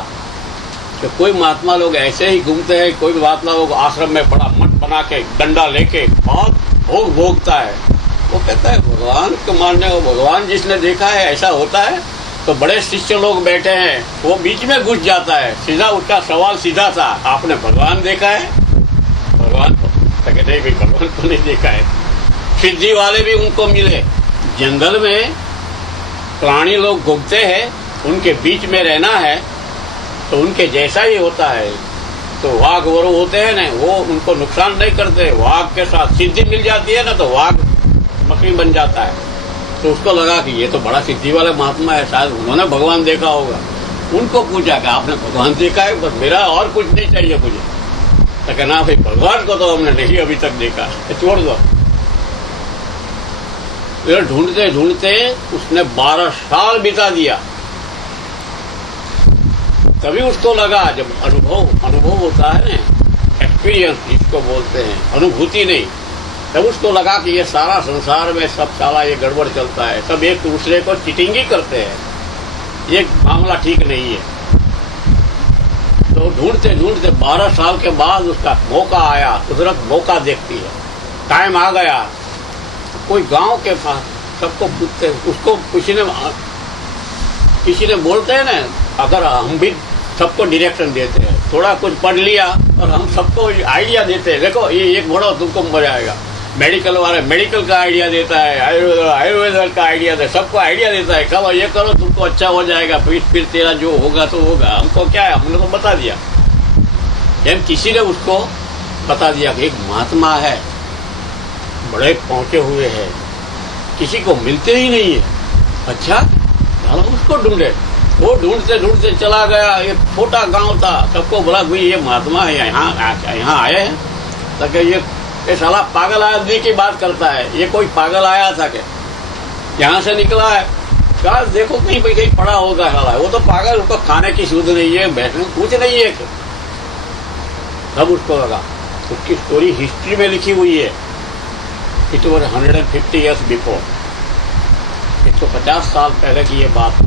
कि कोई महात्मा लोग ऐसे ही घूमते हैं, कोई महात्मा लोग आश्रम में बड़ा मठ बना के डंडा लेके बहुत भोग भोगता है। वो कहता है भगवान को मानने को, भगवान जिसने देखा है ऐसा होता है। तो बड़े शिष्य लोग बैठे हैं, वो बीच में घुस जाता है। सीधा उसका सवाल सीधा था, आपने भगवान देखा है? भगवान को नहीं भाई, भगवान को नहीं देखा है। सिद्धि वाले भी उनको मिले। जंगल में प्राणी लोग घूमते हैं, उनके बीच में रहना है तो उनके जैसा ही होता है। तो वाघ वरु होते हैं ना, वो उनको नुकसान नहीं करते। वाघ के साथ सिद्धि मिल जाती है ना तो वाघ बकरी बन जाता है। तो उसको लगा कि ये तो बड़ा सिद्धि वाला महात्मा है, शायद उन्होंने भगवान देखा होगा। उनको पूछा कि आपने भगवान देखा है? बस मेरा और कुछ नहीं चाहिए मुझे। तो कहना भाई भगवान को तो हमने नहीं अभी तक देखा, छोड़ दो। फिर ढूंढते ढूंढते उसने 12 साल बिता दिया। तभी उसको लगा, जब अनुभव होता है ना, एक्सपीरियंस जिसको बोलते हैं, अनुभूति नहीं, तब उसको लगा कि ये सारा संसार में सब साला ये गड़बड़ चलता है, सब एक दूसरे को चिटिंग ही करते हैं, ये मामला ठीक नहीं है। तो ढूंढते ढूंढते 12 साल के बाद उसका मौका आया। कुदरत मौका देखती है, टाइम आ गया। कोई गांव के पास सबको पूछते, उसको किसी ने बोलते हैं ना, अगर हम भी सबको डायरेक्शन देते हैं, थोड़ा कुछ पढ़ लिया और हम सबको आइडिया देते हैं, देखो ये एक बढ़ो तुमको मजा आएगा। मेडिकल वाले मेडिकल का आइडिया देता है, आयुर्वेद का आइडिया देता है, सबको आइडिया देता है, कहो ये करो तुमको अच्छा हो जाएगा, फिर तेरा जो होगा तो होगा। हमको क्या है, हमने तो बता दिया। जब किसी ने उसको बता दिया कि एक महात्मा है, बड़े पहुंचे हुए हैं, किसी को मिलते ही नहीं है। अच्छा चलो उसको ढूंढे। वो ढूंढते ढूंढते चला गया। ये छोटा गांव था, सबको बोला भाई ये महात्मा है, यहाँ आए हैं। तो ये साला पागल आदमी की बात करता है, ये कोई पागल आया था क्या? यहाँ से निकला है, कहा देखो कहीं पे कहीं पड़ा होगा साला, वो तो पागल, उसको खाने की सुध नहीं है, बैठने कुछ नहीं है। तब उसको लगा उसकी स्टोरी हिस्ट्री में लिखी हुई है। इट वॉज 150 years बिफोर, 150 साल पहले की ये बात।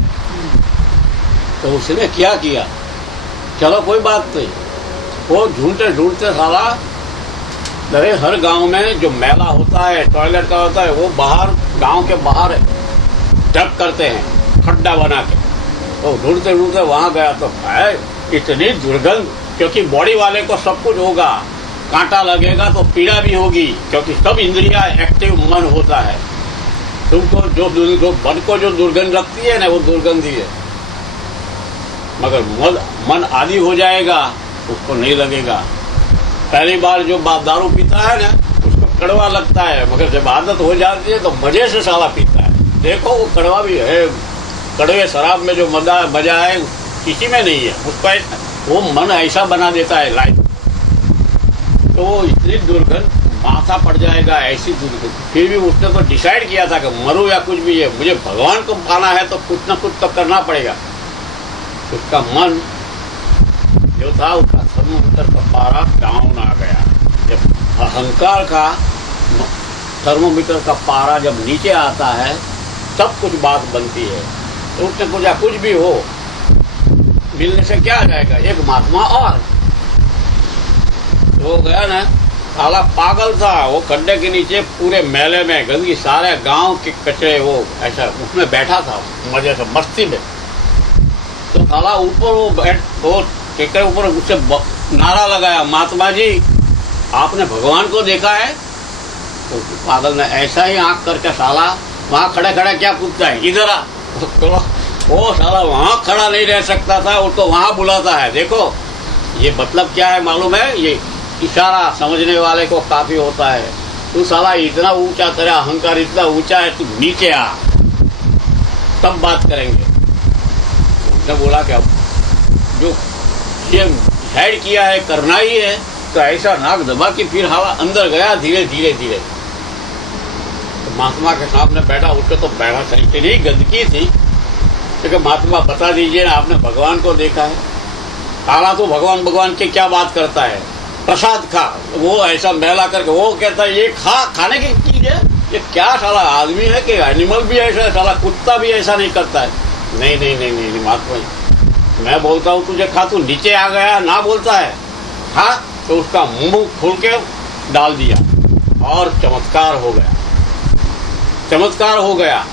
तो उसने क्या किया, चलो कोई बात नहीं, वो ढूंढते ढूंढते साला अरे हर गांव में जो मेला होता है, टॉयलेट का होता है, वो बाहर गांव के बाहर डक करते हैं खड्डा बना के। तो ढूंढते ढूंढते वहां गया तो है इतनी दुर्गंध, क्योंकि बॉडी वाले को सब कुछ होगा, कांटा लगेगा तो पीड़ा भी होगी, क्योंकि सब इंद्रिया एक्टिव मन होता है। तुमको जो मन को जो दुर्गंध लगती है ना, वो दुर्गंधी है। मगर मन आदि हो जाएगा, उसको नहीं लगेगा। पहली बार जो दारू पीता है ना, उसको कड़वा लगता है, मगर जब आदत हो जाती है तो मजे से साला पीता है। देखो वो कड़वा भी है, कड़वे शराब में जो मजा है किसी में नहीं है। उसको वो मन ऐसा बना देता है लाइफ, तो वो इतनी दुर्गंध, माथा पड़ जाएगा ऐसी दुर्गंध। फिर भी उसने तो डिसाइड किया था कि मरूं या कुछ भी है, मुझे भगवान को पाना है तो कुछ ना कुछ तो करना पड़ेगा। उसका मन जो था, उसका थर्मोमीटर का पारा डाउन आ गया। जब अहंकार का थर्मोमीटर का पारा जब नीचे आता है, तब कुछ बात बनती है। तो उसने पूछा कुछ भी हो, मिलने से क्या आ जाएगा, एक महात्मा और। तो वो गया ना, साला पागल था, वो खड्डे के नीचे पूरे मेले में गंदगी, सारे गांव के कचरे, वो ऐसा उसमें बैठा था मजे से मस्ती में। तो साला ऊपर वो टेकर ऊपर उससे नारा लगाया, महात्मा जी आपने भगवान को देखा है? तो पागल ने ऐसा ही आंख करके साला वहां खड़े खड़े क्या पूछता है, इधर आ। तो वो साला वहां खड़ा नहीं रह सकता था, उसको वहां बुलाता है। देखो ये मतलब क्या है मालूम है, ये इशारा समझने वाले को काफी होता है। तू साला इतना ऊंचा, तेरा अहंकार इतना ऊंचा है, तू नीचे आ तब बात करेंगे। उसने बोला कि अब जो ये डिसाइड किया है करना ही है, तो ऐसा नाक दबा कि फिर हवा अंदर गया धीरे धीरे धीरे। तो महात्मा के सामने बैठा, उसको तो बैठा सही इतनी गंदगी थी, क्योंकि महात्मा बता दीजिए ना, आपने भगवान को देखा है? साला तो भगवान भगवान की क्या बात करता है, प्रसाद खा। वो ऐसा मेला करके वो कहता है ये खाने की चीज है, ये क्या साला आदमी है कि एनिमल भी ऐसा है, साला कुत्ता भी ऐसा नहीं करता है। नहीं नहीं नहीं नहीं, नहीं महात्मा जी, मैं बोलता हूँ तुझे खा, तू नीचे आ गया ना बोलता है खा। तो उसका मुंह खोल के डाल दिया और चमत्कार हो गया, चमत्कार हो गया।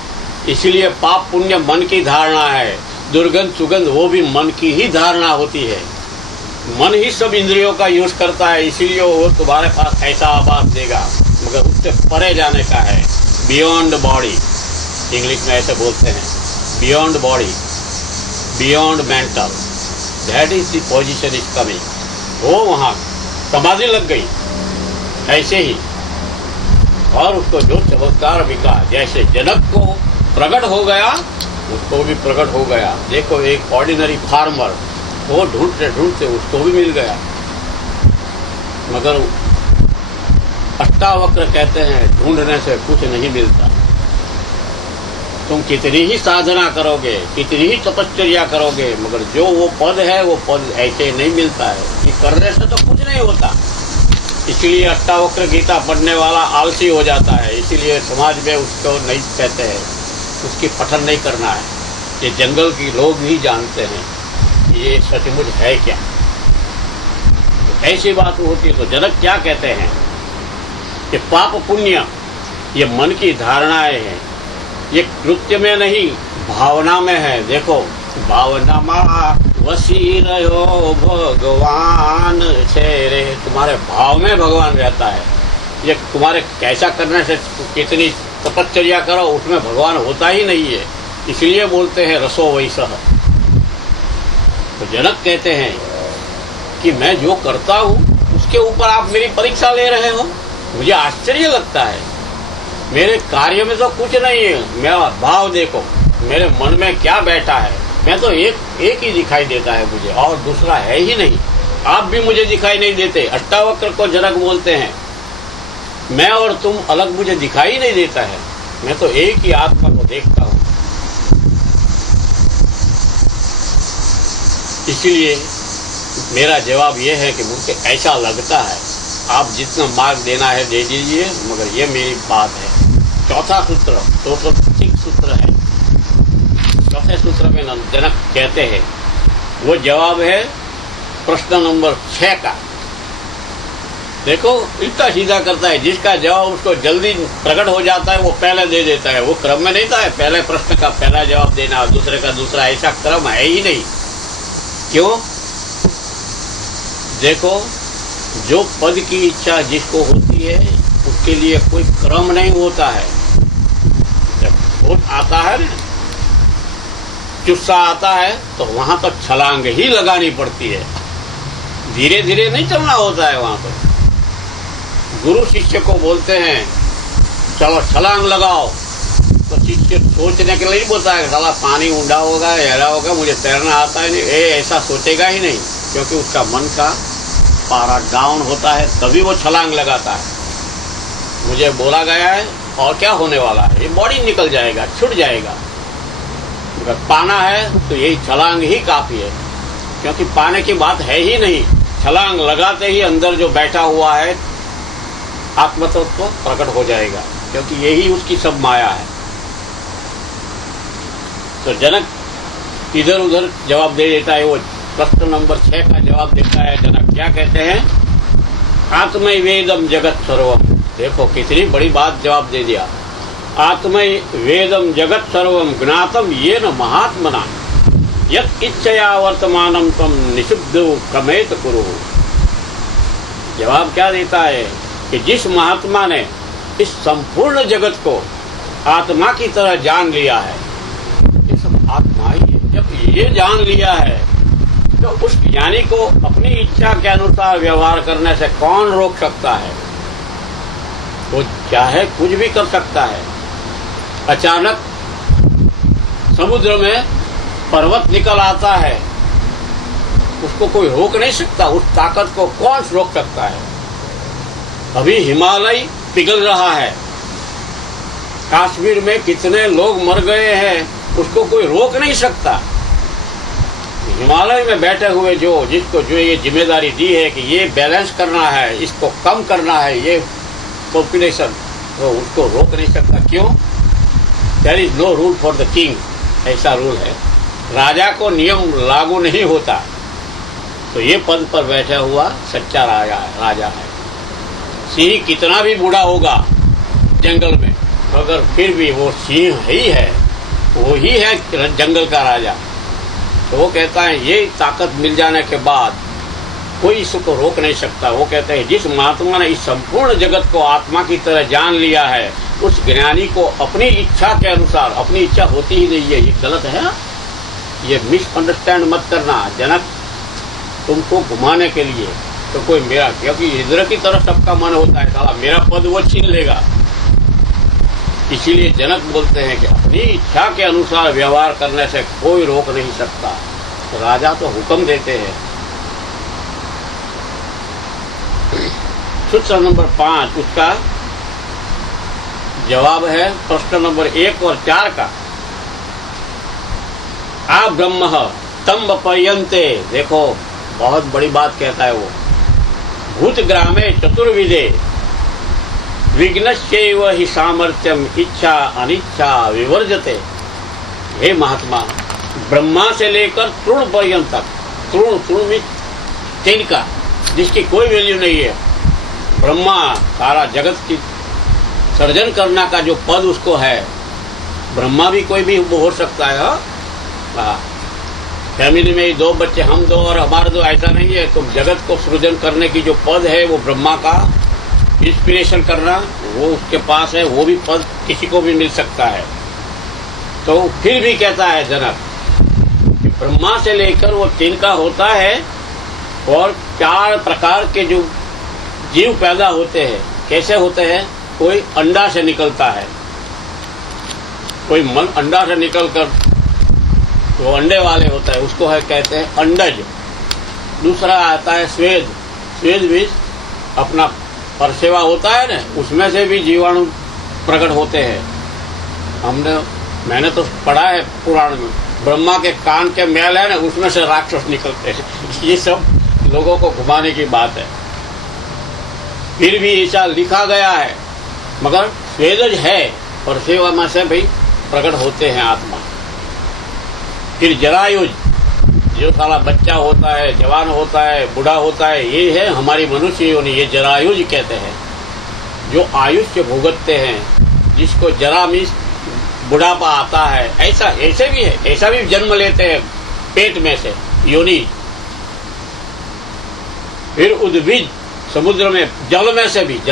इसीलिए पाप पुण्य मन की धारणा है, दुर्गंध सुगंध वो भी मन की ही धारणा होती है। मन ही सब इंद्रियों का यूज करता है, इसीलिए वो तुम्हारे पास ऐसा आवाज देगा, मगर उससे परे जाने का है, बियॉन्ड बॉडी, इंग्लिश में ऐसे बोलते हैं, beyond body, beyond mental, that is the position is coming. वो वहां समाधि लग गई ऐसे ही। और उसको जो चमत्कार बिका, जैसे जनक को प्रकट हो गया, उसको भी प्रकट हो गया। देखो एक ऑर्डिनरी फार्मर, वो ढूंढते ढूंढते उसको भी मिल गया। मगर अष्टावक्र कहते हैं ढूंढने से कुछ नहीं मिलता। तुम कितनी ही साधना करोगे, कितनी ही तपश्चर्या करोगे, मगर जो वो पद है वो पद ऐसे नहीं मिलता है कि करने से तो कुछ नहीं होता। इसलिए अष्टावक्र गीता पढ़ने वाला आलसी हो जाता है, इसीलिए समाज में उसको नहीं कहते हैं, उसकी पठन नहीं करना है। ये जंगल के लोग ही जानते हैं कि ये सचमुच है क्या। तो ऐसी बात होती है। तो जनक क्या कहते हैं कि पाप पुण्य ये मन की धारणाएं हैं, ये कृत्य में नहीं भावना में है। देखो भावना मा वसी रहो भगवान छेरे, तुम्हारे भाव में भगवान रहता है। ये तुम्हारे कैसा करने से कितनी तपश्चर्या करो उसमें भगवान होता ही नहीं है, इसलिए बोलते हैं रसो वैसह। तो जनक कहते हैं कि मैं जो करता हूँ उसके ऊपर आप मेरी परीक्षा ले रहे हो, मुझे आश्चर्य लगता है। मेरे कार्य में तो कुछ नहीं है, मेरा भाव देखो, मेरे मन में क्या बैठा है। मैं तो एक ही दिखाई देता है मुझे, और दूसरा है ही नहीं। आप भी मुझे दिखाई नहीं देते। अष्टावक्र को जनक बोलते हैं मैं और तुम अलग मुझे दिखाई नहीं देता है, मैं तो एक ही आत्मा को देखता हूँ। इसलिए मेरा जवाब यह है कि मुझे ऐसा लगता है, आप जितना मार्ग देना है दे दीजिए, मगर ये मेरी बात है। चौथा सूत्र तो ठीक सूत्र है। चौथे सूत्र में जनक कहते हैं, वो जवाब है प्रश्न नंबर 6 का। देखो इतना सीधा करता है, जिसका जवाब उसको जल्दी प्रकट हो जाता है वो पहले दे देता है। वो क्रम में नहीं था, पहले प्रश्न का पहला जवाब देना, दूसरे का दूसरा, ऐसा क्रम है ही नहीं। क्यों? देखो जो पद की इच्छा जिसको होती है उसके लिए कोई क्रम नहीं होता है। जब भूत आता है ना, चुस्सा आता है, तो वहां तो छलांग ही लगानी पड़ती है, धीरे धीरे नहीं चलना होता है। वहां पर गुरु शिष्य को बोलते हैं चलो छलांग लगाओ, तो शिष्य सोचने के लिए नहीं बोलता है साला पानी ऊंडा होगा गहरा होगा मुझे तैरना आता है नहीं, ऐसा सोचेगा ही नहीं, क्योंकि उसका मन का पारा डाउन होता है, तभी वो छलांग लगाता है। मुझे बोला गया है और क्या होने वाला है, ये बॉडी निकल जाएगा, छूट जाएगा। अगर पाना है तो यही छलांग ही काफी है, क्योंकि पाने की बात है ही नहीं। छलांग लगाते ही अंदर जो बैठा हुआ है आत्मतत्व प्रकट हो जाएगा, क्योंकि यही उसकी सब माया है। तो जनक इधर उधर जवाब दे देता है। वो प्रश्न नंबर 6 का जवाब देता है जनक। क्या कहते हैं? आत्मय वेदम जगत सर्वम। देखो कितनी बड़ी बात जवाब दे दिया। आत्मय वेदम जगत सर्वम ज्ञातम ये न महात्मना यत इच्छया वर्तमानम तम निषिद्ध कमेत कुरु। जवाब क्या देता है कि जिस महात्मा ने इस संपूर्ण जगत को आत्मा की तरह जान लिया है, ये सब आत्मा ही है। जब ये जान लिया है तो उस ज्ञानी को अपनी इच्छा के अनुसार व्यवहार करने से कौन रोक सकता है? वो चाहे कुछ भी कर सकता है। अचानक समुद्र में पर्वत निकल आता है, उसको कोई रोक नहीं सकता। उस ताकत को कौन रोक सकता है? अभी हिमालय पिघल रहा है, कश्मीर में कितने लोग मर गए हैं, उसको कोई रोक नहीं सकता। हिमालय में बैठे हुए जिसको ये जिम्मेदारी दी है कि ये बैलेंस करना है, इसको कम करना है, ये पॉपुलेशन, तो उसको रोक नहीं सकता। क्यों? There is no rule for the king, ऐसा रूल है। राजा को नियम लागू नहीं होता। तो ये पद पर बैठा हुआ सच्चा राजा है। सिंह कितना भी बूढ़ा होगा जंगल में, मगर फिर भी वो सिंह ही है, वो ही है जंगल का राजा। तो वो कहता है ये ताकत मिल जाने के बाद कोई इसको रोक नहीं सकता। वो कहते हैं जिस महात्मा ने इस संपूर्ण जगत को आत्मा की तरह जान लिया है, उस ज्ञानी को अपनी इच्छा के अनुसार, अपनी इच्छा होती ही नहीं है। ये गलत है, ये मिसअंडरस्टैंड मत करना। जनक तुमको घुमाने के लिए तो कोई मेरा, क्योंकि इधर की तरफ सबका मन होता है साला मेरा पद वो छीन लेगा। इसीलिए जनक बोलते हैं कि अपनी इच्छा के अनुसार व्यवहार करने से कोई रोक नहीं सकता। तो राजा तो हुक्म देते हैं। सूत्र नंबर 5 उसका जवाब है प्रश्न नंबर 1 और 4 का। आ ब्रह्म तम पर्यंते। देखो बहुत बड़ी बात कहता है वो। भूत ग्रामे चतुर्विदे विघ्नश्चैव हि सामर्थ्यम इच्छा अनिच्छा विवर्जते। हे महात्मा, ब्रह्मा से लेकर तृण पर्यंत तक, तृण में तिनका, जिसकी कोई वैल्यू नहीं है, ब्रह्मा सारा जगत की सर्जन करना का जो पद उसको है, ब्रह्मा भी कोई भी हो सकता है। हाँ, फैमिली में ही 2 बच्चे, हम 2 और हमारे 2, ऐसा नहीं है। तो जगत को सृजन करने की जो पद है वो ब्रह्मा का, इंस्पिरेशन करना वो उसके पास है, वो भी पद किसी को भी मिल सकता है। तो फिर भी कहता है जनक कि ब्रह्मा से लेकर वो तिनका होता है और 4 प्रकार के जो जीव पैदा होते हैं। कैसे होते हैं? कोई अंडा से निकलता है, कोई मन अंडा से निकलकर वो अंडे वाले होता है, उसको है कहते हैं अंडज। दूसरा आता है स्वेद। स्वेद भी अपना परसेवा होता है ना, उसमें से भी जीवाणु प्रकट होते हैं। मैंने तो पढ़ा है पुराण में, ब्रह्मा के कान के मैल है ना, उसमें से राक्षस निकलते हैं। ये सब लोगों को घुमाने की बात है। फिर भी ऐसा लिखा गया है, मगर स्वेदज है, परसेवा में से भी प्रकट होते हैं आत्मा। फिर जरायुज, जो सारा बच्चा होता है, जवान होता है, बूढ़ा होता है, ये है हमारी मनुष्य योनि, ये जरायुज कहते हैं। जो आयुष्य भुगतते हैं, जिसको जरा मीन्स बुढ़ापा आता है, ऐसे भी है, ऐसा भी जन्म लेते हैं पेट में से योनि। फिर उद्भिज, समुद्र में, जल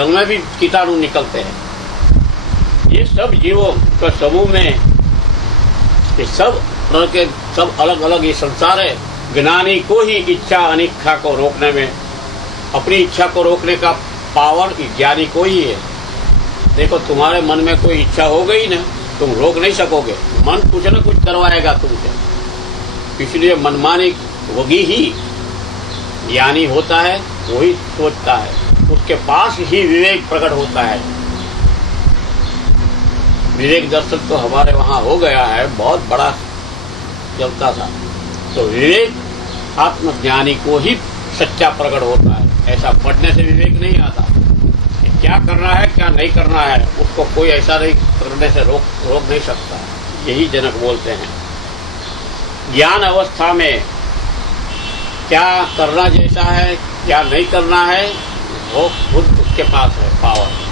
में भी कीटाणु निकलते हैं। ये सब जीवों का समूह में, ये सब के सब अलग अलग ये संसार है। ज्ञानी को ही इच्छा अनिच्छा को रोकने में, अपनी इच्छा को रोकने का पावर ज्ञानी को ही है। देखो तुम्हारे मन में कोई इच्छा हो गई ना, तुम रोक नहीं सकोगे, मन कुछ न कुछ करवाएगा तुमसे। इसलिए मनमानी होगी ही। ज्ञानी होता है वही सोचता है, उसके पास ही विवेक प्रकट होता है। विवेक दर्शन तो हमारे वहां हो गया है, बहुत बड़ा चलता था। तो विवेक आत्मज्ञानी को ही सच्चा प्रकट होता है। ऐसा पढ़ने से विवेक नहीं आता। क्या करना है क्या नहीं करना है, उसको कोई ऐसा नहीं करने से रोक नहीं सकता। यही जनक बोलते हैं। ज्ञान अवस्था में क्या करना जैसा है, क्या नहीं करना है, वो खुद उसके पास है पावर।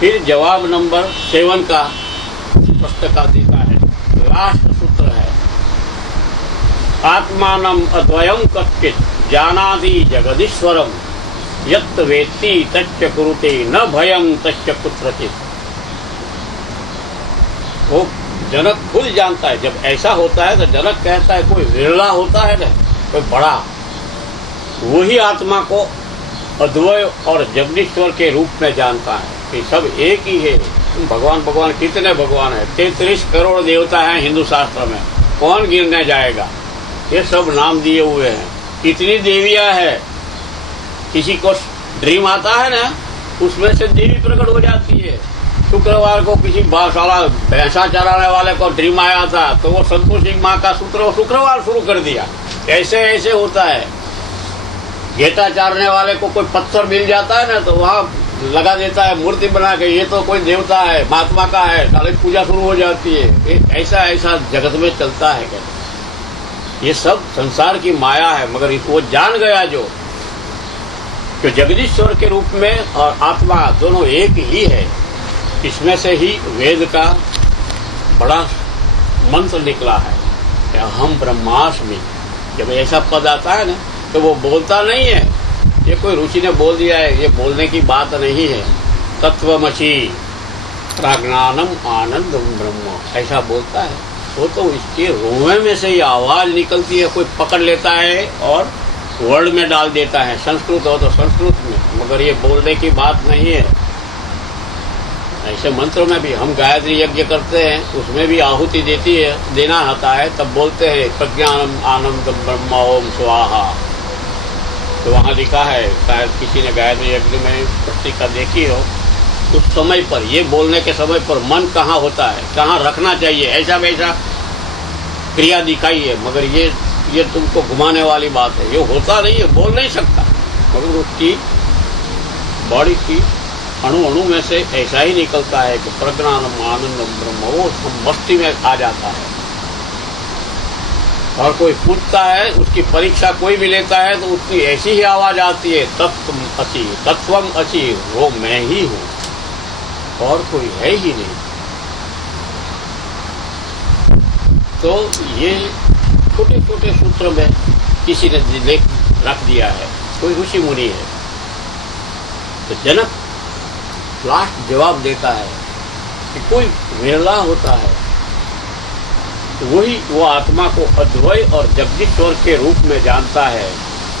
फिर जवाब नंबर 7 का प्रश्न का देता है, लास्ट सूत्र है, आत्मानम अद्वयम कच्चित जानाति जगदीश्वरम यत् वेत्ति तच्च कुरुते न भयम तच्च कुत्रचित। वो जनक खुद जानता है। जब ऐसा होता है तो जनक कहता है कोई विरला होता है ना, कोई बड़ा, वही आत्मा को अद्वय और जगदीश्वर के रूप में जानता है कि सब एक ही है। भगवान भगवान कितने भगवान है, 33 करोड़ देवता हैं हिंदू शास्त्र में, कौन गिनने जाएगा। ये सब नाम दिए हुए हैं। कितनी देवियां हैं, किसी को ड्रीम आता है ना, उसमें से देवी प्रकट हो जाती है। शुक्रवार को किसी साला भैंसा चराने वाले को ड्रीम आया था तो वो संतोषी माँ का सूत्र शुक्रवार शुरू कर दिया। ऐसे ऐसे होता है। घेटा चारने वाले को कोई पत्थर मिल जाता है ना तो वहाँ लगा देता है मूर्ति बना के, ये तो कोई देवता है, महात्मा का है, साले पूजा शुरू हो जाती है। ऐसा ऐसा जगत में चलता है। कहते ये सब संसार की माया है। मगर वो जान गया जो जगदीश्वर के रूप में और आत्मा दोनों एक ही है। इसमें से ही वेद का बड़ा मंत्र निकला है कि अहम ब्रह्मास्मि। जब ऐसा पद आता है ना तो वो बोलता नहीं है, ये कोई ऋषि ने बोल दिया है, ये बोलने की बात नहीं है। तत्वमसि प्राज्ञानम आनंदम ब्रह्म ऐसा बोलता है। वो तो इसके रोए में से ही आवाज निकलती है, कोई पकड़ लेता है और वर्ड में डाल देता है। संस्कृत हो तो संस्कृत में, मगर ये बोलने की बात नहीं है। ऐसे मंत्रों में भी हम गायत्री यज्ञ करते हैं, उसमें भी आहुति देना आता है, तब बोलते हैं प्रज्ञानम आनंदम ब्रह्म ओम स्वाहा। तो वहाँ लिखा है, शायद किसी ने गायत्री यज्ञ में पत्रिका देखी हो, उस समय पर ये बोलने के समय पर मन कहाँ होता है, कहाँ रखना चाहिए, ऐसा वैसा क्रिया दिखाई है। मगर ये तुमको घुमाने वाली बात है। ये होता नहीं है, बोल नहीं सकता, मगर उसकी बॉडी की अणु अणु में से ऐसा ही निकलता है कि प्रज्ञानम आनंदम ब्रह्म, वो मस्ती में आ जाता है। और कोई पूछता है, उसकी परीक्षा कोई भी लेता है तो उसकी ऐसी ही आवाज आती है, तत्वम असी, वो मैं ही हूँ और कोई है ही नहीं। तो ये छोटे छोटे सूत्र में किसी ने लेख रख दिया है, कोई ऋषि मुनि है। तो जनक लास्ट जवाब देता है कि कोई विरला होता है, तो वही वो आत्मा को अद्वय और जगदीश्वर के रूप में जानता है।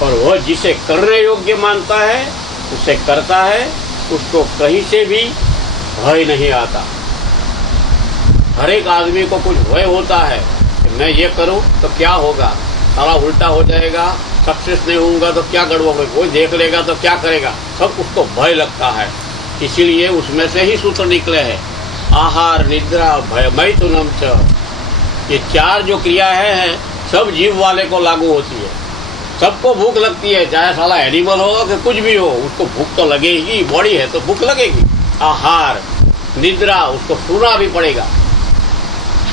और वह जिसे करने योग्य मानता है उसे करता है, उसको कहीं से भी भय नहीं आता। हर एक आदमी को कुछ भय होता है कि मैं ये करूं तो क्या होगा, सारा उल्टा हो जाएगा, सक्सेस नहीं होऊंगा तो क्या गड़बड़ होगी, कोई देख लेगा तो क्या करेगा, सब उसको भय लगता है। इसीलिए उसमें से ही सूत्र निकले हैं, आहार निद्रा भय मैथुनम च। ये 4 जो क्रियाएं हैं सब जीव वाले को लागू होती है। सबको भूख लगती है, चाहे साला एनिमल हो कि कुछ भी हो, उसको भूख तो लगेगी, बॉडी है तो भूख लगेगी। आहार निद्रा, उसको सोना भी पड़ेगा।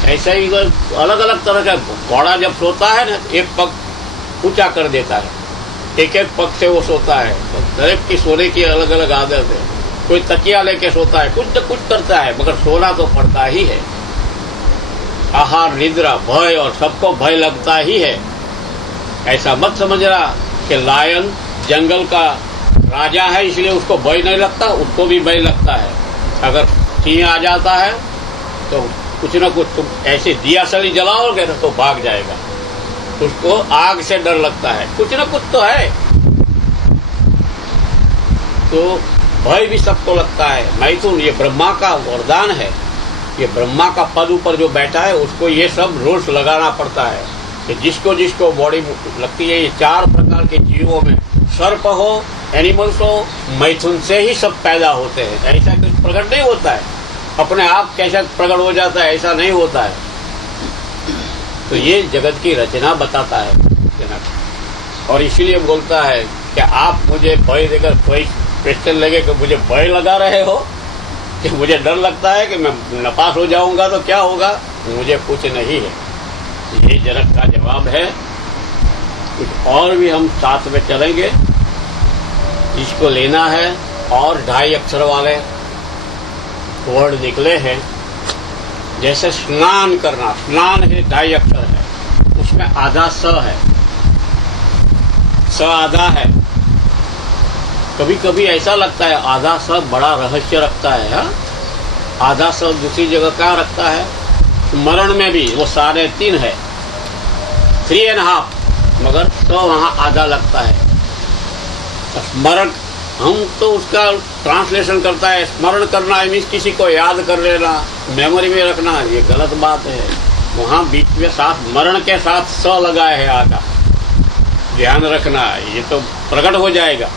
ऐसा ही अलग अलग तरह का घोड़ा जब सोता है ना, एक पग ऊंचा कर देता है, एक एक पग से वो सोता है। तो दरेक की सोने की अलग अलग आदत है। कोई तकिया लेके सोता है, कुछ न कुछ करता है, मगर सोना तो पड़ता ही है। आहार निद्रा भय, और सबको भय लगता ही है। ऐसा मत समझना कि लायन जंगल का राजा है इसलिए उसको भय नहीं लगता, उसको भी भय लगता है। अगर सिंह आ जाता है तो कुछ न कुछ तुम ऐसे दिया सली जलाओगे ना तो भाग जाएगा। उसको आग से डर लगता है, कुछ न कुछ तो है। तो भय भी सबको लगता है। मैथुन ये ब्रह्मा का वरदान है। ये ब्रह्मा का पद ऊपर जो बैठा है उसको ये सब रूल्स लगाना पड़ता है कि जिसको जिसको बॉडी लगती है। ये 4 प्रकार के जीवों में सर्प हो, एनिमल्स हो, मैथुन से ही सब पैदा होते हैं। ऐसा कुछ प्रकट नहीं होता है, अपने आप कैसा प्रकट हो जाता है ऐसा नहीं होता है। तो ये जगत की रचना बताता है जनक। और इसीलिए बोलता है कि आप मुझे भय देकर कोई क्वेश्चन लगे कि मुझे भय लगा रहे हो, कि मुझे डर लगता है कि मैं नापास हो जाऊंगा तो क्या होगा, मुझे कुछ नहीं है। ये जनक का जवाब है। कुछ और भी हम साथ में चलेंगे, इसको लेना है। और 2.5 अक्षर वाले वर्ड निकले हैं, जैसे स्नान करना। स्नान है 2.5 अक्षर है, उसमें आधा स है, स आधा है। कभी कभी ऐसा लगता है आधा स बड़ा रहस्य रखता है। हा? आधा स दूसरी जगह क्या रखता है, स्मरण में भी वो 3.5 है, 3.5, मगर स वहां आधा लगता है। स्मरण, हम तो उसका ट्रांसलेशन करता है स्मरण करना मीन्स किसी को याद कर लेना, मेमोरी में रखना। ये गलत बात है। वहां बीच में साथ स्मरण के साथ स लगाया है आधा, ध्यान रखना। ये तो प्रकट हो जाएगा।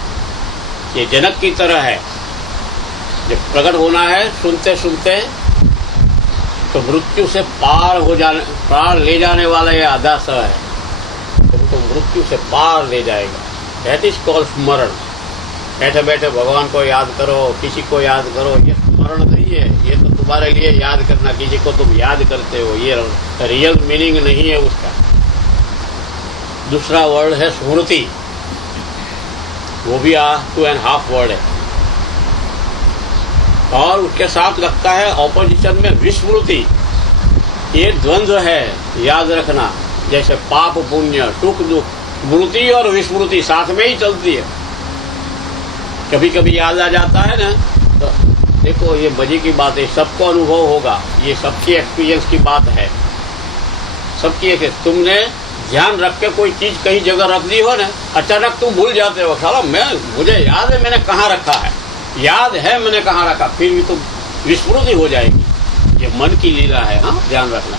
ये जनक की तरह है, जब प्रकट होना है सुनते सुनते तो मृत्यु से पार ले जाने वाला ये आधा स है, तुमको मृत्यु से पार ले जाएगा। दैट इज कॉल्ड स्मरण। बैठे बैठे भगवान को याद करो, किसी को याद करो, ये स्मरण नहीं है। ये तो तुम्हारे लिए याद करना, किसी को तुम याद करते हो, ये रियल मीनिंग नहीं है उसका। दूसरा वर्ड है स्मृति, वो भी 2.5 वर्ड है। और उसके साथ लगता है ऑपोजिशन में विस्मृति। ये द्वंद्व है, याद रखना। जैसे पाप पुण्य, सुख दुख, स्मृति और विस्मृति साथ में ही चलती है। कभी कभी याद आ जाता है ना, तो देखो ये मजे की बात है, सबको अनुभव होगा, ये सबकी एक्सपीरियंस की बात है, सबकी एक। तुमने ध्यान रख के कोई चीज कहीं जगह रख दी हो ना, अचानक तुम भूल जाते हो, साला मुझे याद है मैंने कहाँ रखा है, याद है मैंने कहाँ रखा, फिर भी तुम विस्मृति हो जाएगी। ये मन की लीला है। हाँ, ध्यान रखना,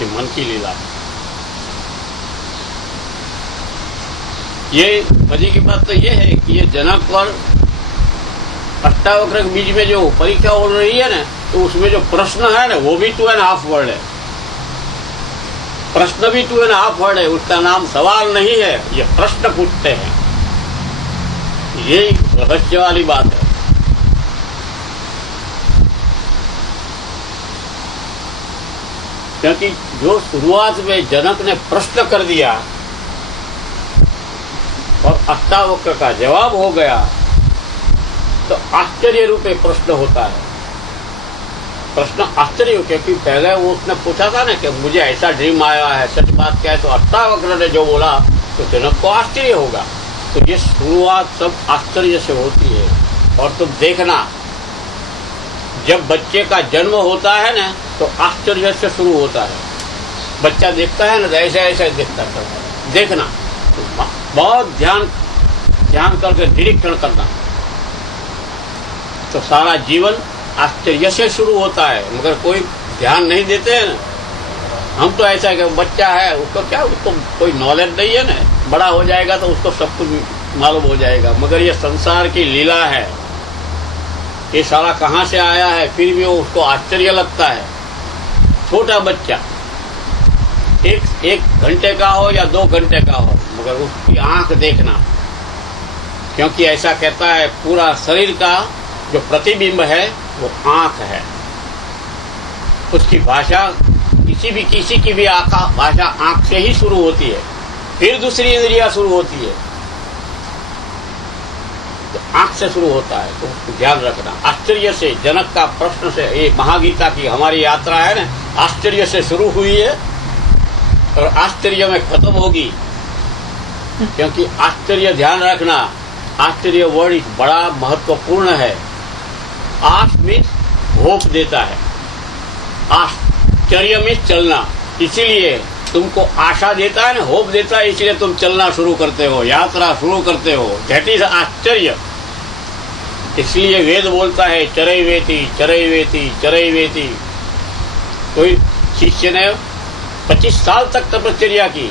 ये मन की लीला है। ये मजे की बात तो ये है कि ये जनक पर अष्टावक्र के बीच में जो परीक्षा हो रही है ना, तो उसमें जो प्रश्न है ना, वो भी 2.5 वर्ड है। प्रश्न भी 2.5 वर्ड है, उसका नाम सवाल नहीं है, ये प्रश्न पूछते हैं। ये रहस्य वाली बात है। क्योंकि जो शुरुआत में जनक ने प्रश्न कर दिया और अष्टावक्र का जवाब हो गया, तो आश्चर्य रूपे प्रश्न होता है। प्रश्न आश्चर्य, क्योंकि पहले वो उसने पूछा था ना कि मुझे ऐसा ड्रीम आया है, सच बात क्या है, तो अष्टावक्र ने जो बोला तो जनक को आश्चर्य होगा। तो ये शुरुआत सब आश्चर्य से होती है। और तुम देखना, जब बच्चे का जन्म होता है ना, तो आश्चर्य से शुरू होता है। बच्चा देखता है ना, ऐसे ऐसे देखता है। देखना, बहुत ध्यान करके निरीक्षण करना, तो सारा जीवन आश्चर्य से शुरू होता है। मगर कोई ध्यान नहीं देते हैं ना। हम तो ऐसा है कि बच्चा है, उसको क्या, उसको कोई नॉलेज नहीं है ना, बड़ा हो जाएगा तो उसको सब कुछ मालूम हो जाएगा। मगर ये संसार की लीला है, ये सारा कहाँ से आया है, फिर भी उसको आश्चर्य लगता है। छोटा बच्चा 1 घंटे का हो या 2 घंटे का हो, मगर उसकी आंख देखना, क्योंकि ऐसा कहता है पूरा शरीर का जो प्रतिबिंब है वो आंख है। उसकी भाषा किसी की भी भाषा आंख से ही शुरू होती है, फिर दूसरी इंद्रियां शुरू होती है, तो आंख से शुरू होता है। तो ध्यान रखना। आश्चर्य से, जनक का प्रश्न से, ये महागीता की हमारी यात्रा है ना, आश्चर्य से शुरू हुई है और आश्चर्य में खत्म होगी। क्योंकि आश्चर्य, ध्यान रखना, आश्चर्य वर्ड बड़ा महत्वपूर्ण है। आश मीन्स होप देता है, आश्चर्य मीन्स चलना। इसीलिए तुमको आशा देता है ना, होप देता है, इसलिए तुम चलना शुरू करते हो, यात्रा शुरू करते हो। दैट इज आश्चर्य। इसलिए वेद बोलता है चरैवेति चरैवेति चरैवेति। कोई शिष्य ने 25 साल तक तपश्चर्या की,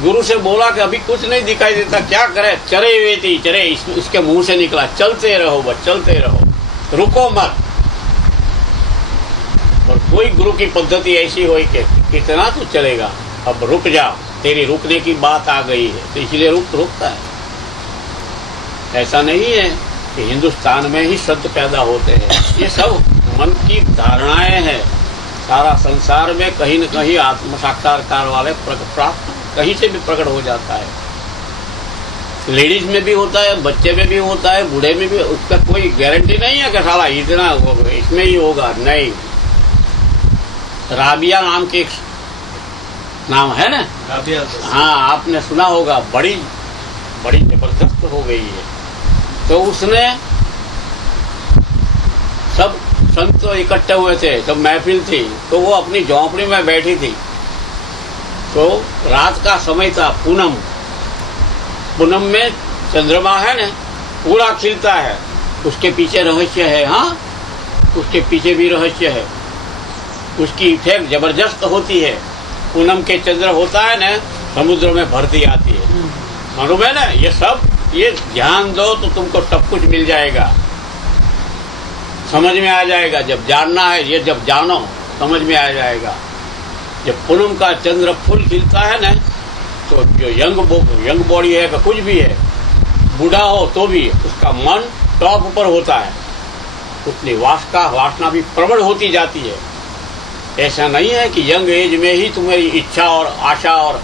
गुरु से बोला कि अभी कुछ नहीं दिखाई देता, क्या करे, चरैवेति, चरे इसके मुंह से निकला, चलते रहो बस, चलते रहो, रुको मत। और कोई गुरु की पद्धति ऐसी हुई कि कितना तू चलेगा, अब रुक जा, तेरी रुकने की बात आ गई है, तो इसलिए रुकता है। ऐसा नहीं है कि हिंदुस्तान में ही संत पैदा होते हैं, ये सब मन की धारणाएं हैं। सारा संसार में कहीं न कहीं आत्म साक्षात्कार वाले प्राप्त कहीं से भी प्रकट हो जाता है। लेडीज में भी होता है, बच्चे में भी होता है, बूढ़े में भी। उसका कोई गारंटी नहीं है कि साला इतना इसमें ही होगा, नहीं। राबिया नाम के एक नाम है ना, राबिया। हाँ, आपने सुना होगा। बड़ी बड़ी जबरदस्त हो गई है। तो उसने सब संत इकट्ठे हुए थे, सब महफिल थी, तो वो अपनी झोंपड़ी में बैठी थी। तो रात का समय था, पूनम। पूनम में चंद्रमा है ना, पूरा खिलता है। उसके पीछे रहस्य है। हाँ, उसके पीछे भी रहस्य है। उसकी इफेक्ट जबरदस्त होती है। पूनम के चंद्र होता है ना, समुद्र में भरती आती है। मालूम है ना, ये सब, ये ध्यान दो तो तुमको सब कुछ मिल जाएगा, समझ में आ जाएगा। जब जानना है, ये जब जानो समझ में आ जाएगा। जब पूनम का चंद्र फुल खिलता है ना, तो जो यंग बॉडी है, कुछ भी है, बूढ़ा हो तो भी उसका मन टॉप ऊपर होता है। उसकी वासना भी प्रबल होती जाती है। ऐसा नहीं है कि यंग एज में ही तुम्हारी इच्छा और आशा और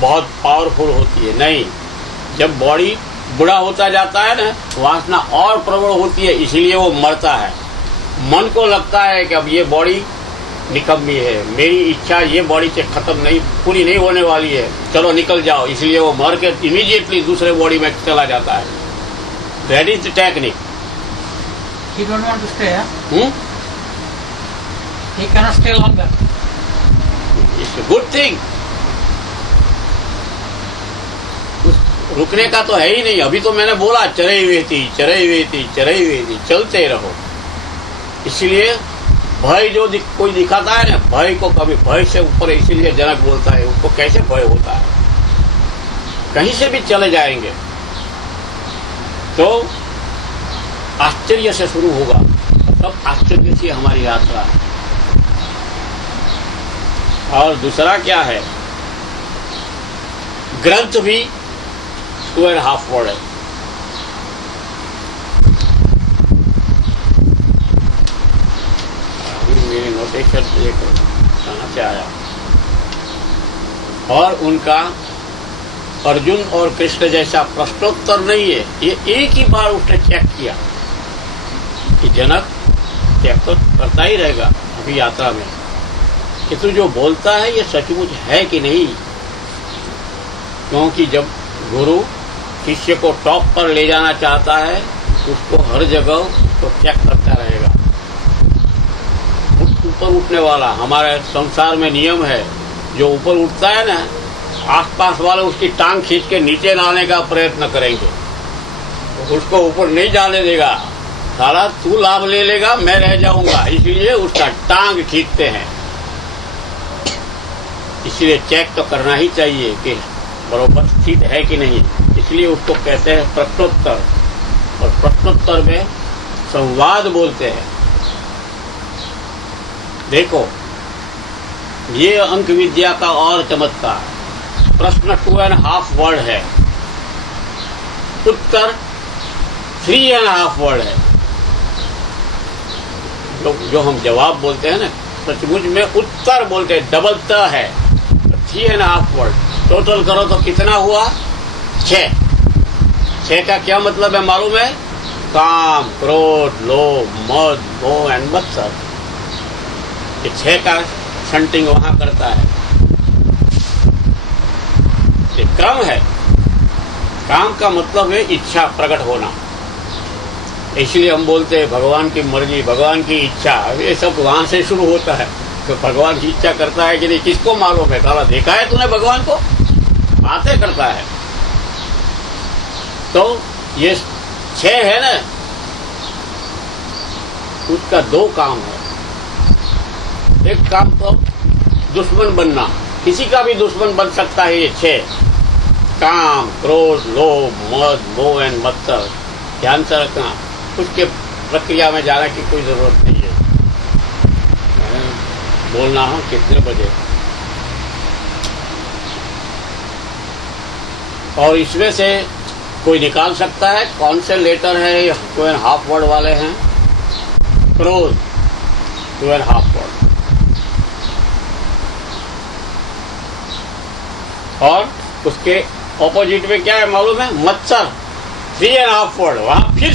बहुत पावरफुल होती है, नहीं। जब बॉडी बूढ़ा होता जाता है ना, वासना और प्रबल होती है, इसलिए वो मरता है। मन को लगता है कि अब ये बॉडी निकम्मी है, मेरी इच्छा ये बॉडी से खत्म नहीं, पूरी नहीं होने वाली है, चलो निकल जाओ। इसलिए वो मर के इमीडिएटली दूसरे बॉडी में चला जाता है। That is the technique. He don't want to stay, huh? He cannot stay longer. It's a good thing. रुकने का तो है ही नहीं। अभी तो मैंने बोला चरई वेती, चलते रहो। इसलिए भय जो कोई दिखाता है ना, भय को कभी भय से ऊपर, इसीलिए जनक बोलता है उसको कैसे भय होता है। कहीं से भी चले जाएंगे तो आश्चर्य से शुरू होगा। सब आश्चर्य से हमारी यात्रा है। और दूसरा क्या है, ग्रंथ भी 2.5 वर्ड है। मेरे नोटेशन कहाँ से आया। और उनका अर्जुन और कृष्ण जैसा प्रश्नोत्तर नहीं है। ये एक ही बार उसने चेक किया कि जनक चेक तो करता ही रहेगा अभी यात्रा में कि तू जो बोलता है ये सचमुच है कि नहीं। क्योंकि जब गुरु शिष्य को टॉप पर ले जाना चाहता है, उसको हर जगह तो चेक करता रहेगा। ऊपर उठने वाला हमारे संसार में नियम है, जो ऊपर उठता है ना, आसपास वाले उसकी टांग खींच के नीचे लाने का प्रयत्न करेंगे, उसको ऊपर नहीं जाने देगा। सारा तू लाभ ले लेगा, मैं रह जाऊंगा, इसलिए उसका टांग खींचते हैं। इसलिए चेक तो करना ही चाहिए कि बरोबर स्थित है कि नहीं। इसलिए उसको कहते हैं प्रश्नोत्तर, और प्रश्नोत्तर में संवाद बोलते हैं। देखो, ये अंक विद्या का और चमत्कार। प्रश्न 2.5 वर्ड है, उत्तर 3.5 वर्ड है। जो हम जवाब बोलते हैं ना, सचमुच में उत्तर बोलते हैं, डबल त है। 3.5 वर्ड टोटल करो तो कितना हुआ? 6। 6 का क्या मतलब है मालूम है? काम, क्रोध, लोभ, मद, मोह एंड मत्सर। ये 6 का शंटिंग वहां करता है। ये क्रम है। काम का मतलब है इच्छा प्रकट होना। इसलिए हम बोलते हैं भगवान की मर्जी, भगवान की इच्छा, ये सब वहां से शुरू होता है। तो भगवान की इच्छा करता है कि नहीं, किसको मालूम है? साला देखा है तूने भगवान को? बातें करता है। तो ये 6 है ना, उसका 2 काम है। एक काम तो दुश्मन बनना, किसी का भी दुश्मन बन सकता है ये 6। काम, क्रोध, लोभ, मद, मोह एंड मत्सर, ध्यान से रखना। उसके प्रक्रिया में जाने की कोई जरूरत नहीं है। बोलना हो कितने बजे, और इसमें से कोई निकाल सकता है कौन से लेटर है 2.5 वर्ड वाले हैं। क्रोध 2.5 वर्ड, और उसके ऑपोजिट में क्या है मालूम है? मत्सर 3.5 वर्ड। वहां फिर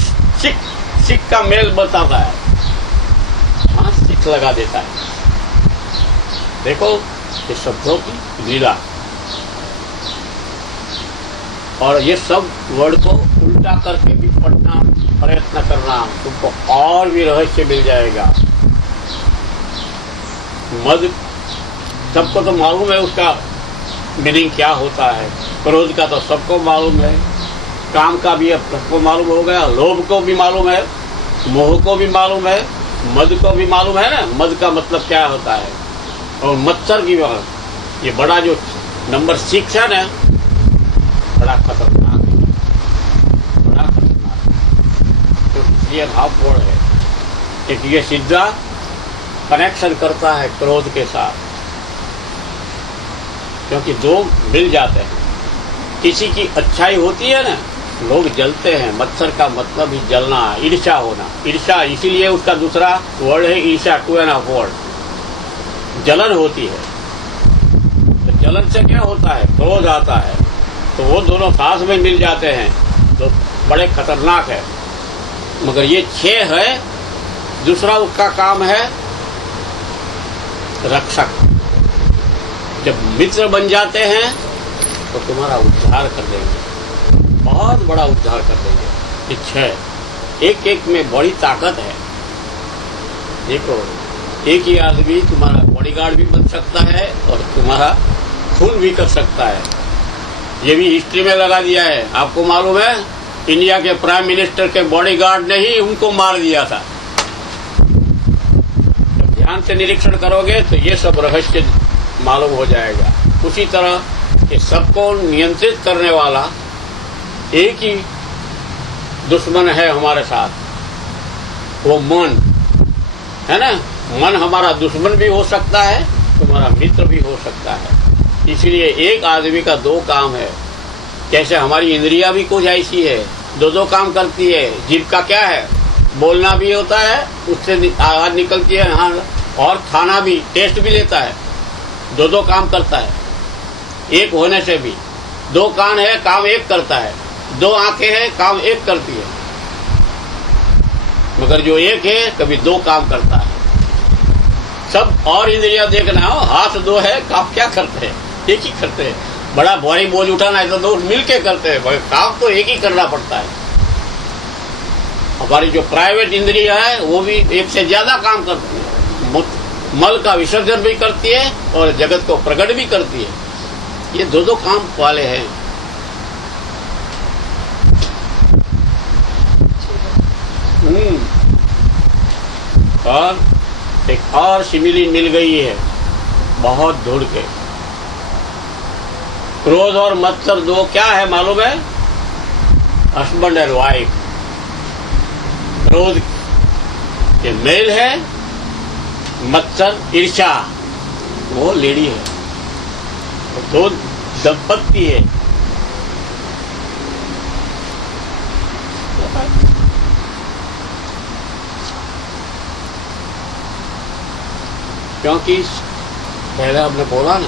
सिक का मेल बताता है, वहां सिक लगा देता है। देखो ये शब्दों की लीला, और ये सब वर्ड को उल्टा करके भी पढ़ना प्रयत्न करना, तुमको और भी रहस्य मिल जाएगा। मद सबको तो मालूम है उसका मीनिंग क्या होता है, क्रोध का तो सबको मालूम है, काम का भी अब सबको मालूम हो गया, लोभ को भी मालूम है, मोह को भी मालूम है, मद को भी मालूम है ना, मद का मतलब क्या होता है। और मत्सर की बात, ये बड़ा जो नंबर 6 है ना, बड़ा खतरनाक है, बड़ा खतरनाक है। तो इसलिए हाफ वर्ड है, एक ये सीधा कनेक्शन करता है क्रोध के साथ, क्योंकि दो मिल जाते हैं। किसी की अच्छाई होती है ना, लोग जलते हैं। मत्सर का मतलब ही जलना, ईर्ष्या होना, ईर्ष्या, इसीलिए उसका दूसरा वर्ड है ईर्ष्या, 2.5 वर्ड। जलन होती है, तो जलन से क्या होता है? क्रोध आता है। तो वो दोनों साथ में मिल जाते हैं तो बड़े खतरनाक है। मगर ये 6 है, दूसरा उसका काम है रक्षक। जब मित्र बन जाते हैं तो तुम्हारा उद्धार कर देंगे, बहुत बड़ा उद्धार कर देंगे। ये 6 एक एक में बड़ी ताकत है। देखो, एक ही आदमी तुम्हारा बॉडीगार्ड भी बन सकता है और तुम्हारा खून भी कर सकता है। ये भी हिस्ट्री में लगा दिया है। आपको मालूम है, इंडिया के प्राइम मिनिस्टर के बॉडीगार्ड ने ही उनको मार दिया था। जब ध्यान से निरीक्षण करोगे तो ये सब रहस्य मालूम हो जाएगा। उसी तरह कि सबको नियंत्रित करने वाला एक ही दुश्मन है हमारे साथ, वो मन है ना। मन हमारा दुश्मन भी हो सकता है, तुम्हारा मित्र भी हो सकता है। इसलिए एक आदमी का 2 काम है। जैसे हमारी इंद्रियां भी कुछ ऐसी है, 2 काम करती है। जीभ का क्या है? बोलना भी होता है, उससे आवाज निकलती है, हाँ, और खाना भी, टेस्ट भी लेता है। 2 काम करता है। एक होने से भी 2 कान है, काम एक करता है। 2 आंखें हैं, काम एक करती है। मगर जो एक है, कभी 2 काम करता है। सब और इंद्रियां देखना हो, हाथ 2 है, काम क्या करते हैं? एक ही करते हैं। बड़ा भारी बोझ उठाना है तो 2 मिलके करते हैं, काम तो एक ही करना पड़ता है। हमारी जो प्राइवेट इंद्रिया है वो भी एक से ज्यादा काम करती है। मल का विसर्जन भी करती है और जगत को प्रकट भी करती है। ये 2 काम वाले हैं। और एक और सिमिली मिल गई है, बहुत दूर के। क्रोध और मत्सर 2 क्या है मालूम है? Husband and wife. क्रोध ये मेल है, मत्सर ईर्ष्या वो लेडी है। 2 दंपत्ति है। क्योंकि पहले हमने बोला ना,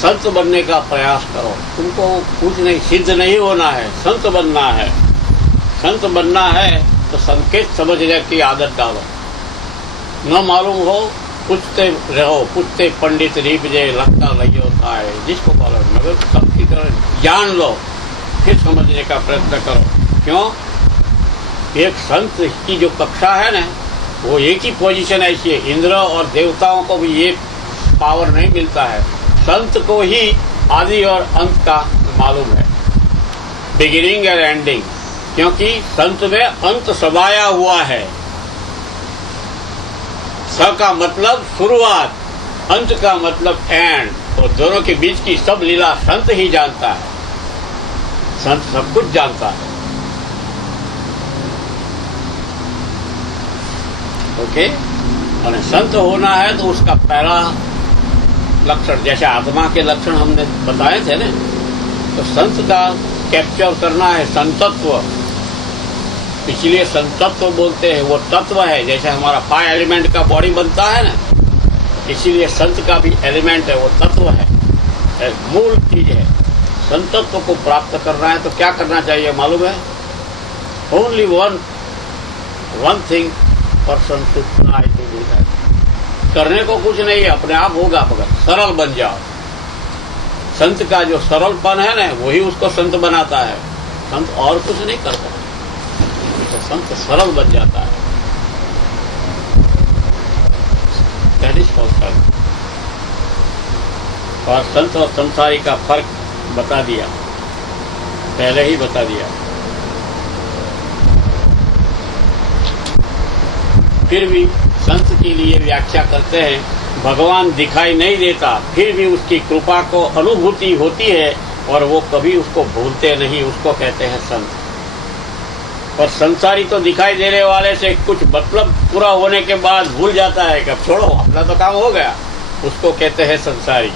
संत बनने का प्रयास करो। तुमको कुछ नहीं, सिद्ध नहीं होना है, संत बनना है। संत बनना है तो संकेत समझने की आदत डालो। न मालूम हो, पूछते रहो, पूछते पंडित रीपजे लगता लगी होता है, जिसको बोलो। मगर सबकी तरह जान लो, फिर समझने का प्रयत्न करो। क्यों? एक संत की जो कक्षा है ना, वो एक ही पोजीशन ऐसी है। इंद्र और देवताओं को भी ये पावर नहीं मिलता है। संत को ही आदि और अंत का मालूम है, बिगिनिंग और एंडिंग। क्योंकि संत में अंत समाया हुआ है। स का मतलब शुरुआत, अंत का मतलब एंड। तो दोनों के बीच की सब लीला संत ही जानता है। संत सब कुछ जानता है। ओके? और संत होना है तो उसका पहला लक्षण, जैसे आत्मा के लक्षण हमने बताए थे ना, तो संत का कैप्चर करना है संतत्व। इसलिए संतत्व बोलते हैं। वो तत्व है, जैसे हमारा 5 एलिमेंट का बॉडी बनता है ना, इसीलिए संत का भी एलिमेंट है, वो तत्व है, एक मूल चीज है। संतत्व को प्राप्त करना है तो क्या करना चाहिए मालूम है? Only one thing person should try to do that. करने को कुछ नहीं है, अपने आप होगा, मगर सरल बन जाओ। संत का जो सरलपन है ना, वही उसको संत बनाता है। संत और कुछ नहीं करता, तो संत सरल बन जाता है। दैट इज कॉल्ड संत। और संत और संसारी का फर्क बता दिया, पहले ही बता दिया। फिर भी संत के लिए व्याख्या करते हैं, भगवान दिखाई नहीं देता, फिर भी उसकी कृपा को अनुभूति होती है और वो कभी उसको भूलते नहीं, उसको कहते हैं संत। और संसारी तो दिखाई देने वाले से कुछ मतलब पूरा होने के बाद भूल जाता है कि अब छोड़ो, अपना तो काम हो गया, उसको कहते हैं संसारी।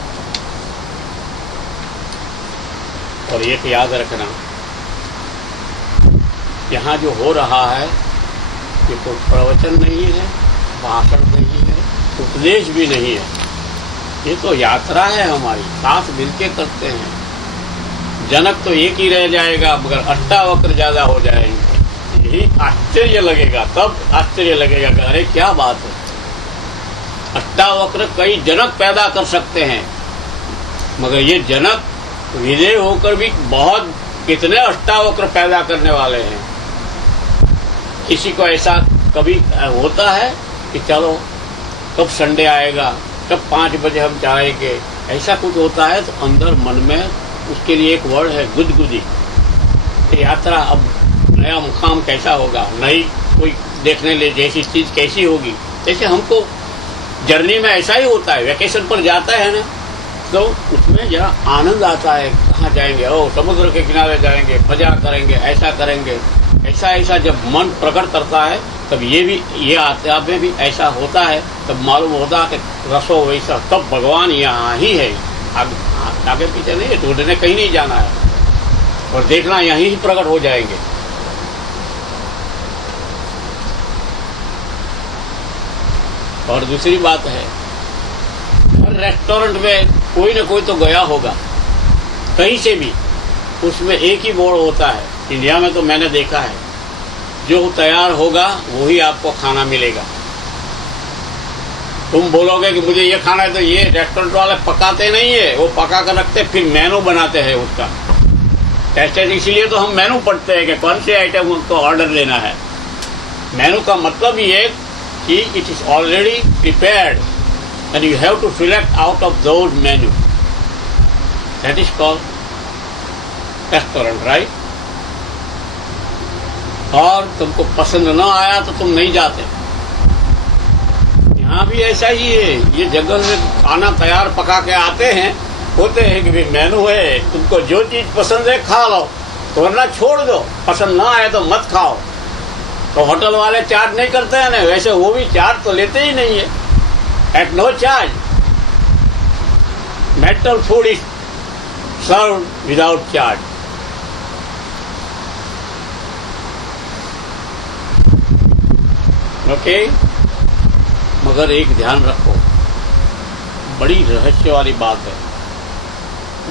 और एक याद रखना, यहाँ जो हो रहा है ये कोई प्रवचन नहीं है, भाषण नहीं है, उपदेश भी नहीं है, ये तो यात्रा है हमारी, साथ मिलके करते हैं। जनक तो एक ही रह जाएगा, मगर अष्टावक्र ज्यादा हो जाएंगे। यही आश्चर्य लगेगा, तब आश्चर्य लगेगा कि अरे क्या बात है, अष्टावक्र कई जनक पैदा कर सकते हैं, मगर ये जनक विजय होकर भी बहुत कितने अष्टावक्र पैदा करने वाले हैं। किसी को ऐसा कभी होता है कि चलो कब संडे आएगा, कब 5 बजे हम जाएंगे, ऐसा कुछ होता है तो अंदर मन में उसके लिए एक वर्ड है गुदगुदी। यात्रा अब नया मुकाम कैसा होगा, नई कोई देखने ले जैसी चीज कैसी होगी। जैसे हमको जर्नी में ऐसा ही होता है, वेकेशन पर जाता है ना, तो उसमें जरा आनंद आता है, कहाँ जाएंगे, ओ समुद्र के किनारे जाएंगे, मजा करेंगे, ऐसा करेंगे, ऐसा जब मन प्रकट करता है तब ये आत्मा में भी ऐसा होता है, तब मालूम होता है कि रसो वैसा, तब भगवान यहाँ ही है, आगे पीछे नहीं है, ढूंढने कहीं नहीं जाना है, और देखना यहीं ही प्रकट हो जाएंगे। और दूसरी बात है, हर रेस्टोरेंट में कोई न कोई तो गया होगा, कहीं से भी, उसमें एक ही बोर्ड होता है। इंडिया में तो मैंने देखा है, जो तैयार होगा वही आपको खाना मिलेगा। तुम बोलोगे कि मुझे ये खाना है, तो ये रेस्टोरेंट वाले पकाते नहीं है, वो पका कर रखते, फिर मेनू बनाते हैं उसका। ऐसे इसीलिए तो हम मेनू पढ़ते हैं कि कौन से आइटम उनको ऑर्डर लेना है। मेनू का मतलब ये है कि it is already prepared and you have to select out of those menu. That is called restaurant, right? और तुमको पसंद न आया तो तुम नहीं जाते। यहाँ भी ऐसा ही है, ये जंगल में खाना तैयार पका के आते हैं, होते हैं कि भाई मेनू है, तुमको जो चीज पसंद है खा लो, तो वरना छोड़ दो, पसंद ना आए तो मत खाओ। तो होटल वाले चार्ज नहीं करते हैं ना, वैसे वो भी चार्ज तो लेते ही नहीं है। At no charge, metal food is served without charge. Okay? मगर एक ध्यान रखो, बड़ी रहस्य वाली बात है,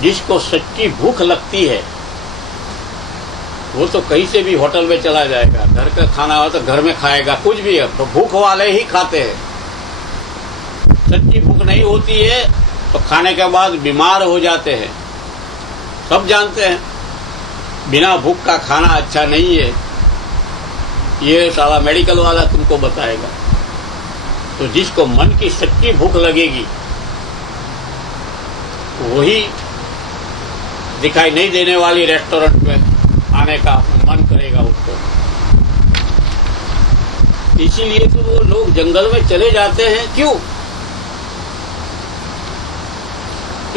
जिसको सच्ची भूख लगती है वो तो कहीं से भी होटल में चला जाएगा, घर का खाना हो तो घर में खाएगा, कुछ भी है, तो भूख वाले ही खाते हैं। सच्ची भूख नहीं होती है तो खाने के बाद बीमार हो जाते हैं, सब जानते हैं। बिना भूख का खाना अच्छा नहीं है, ये साला मेडिकल वाला तुमको बताएगा। तो जिसको मन की सच्ची भूख लगेगी वही दिखाई नहीं देने वाली रेस्टोरेंट में आने का मन करेगा उसको। इसीलिए तो वो लोग जंगल में चले जाते हैं। क्यों?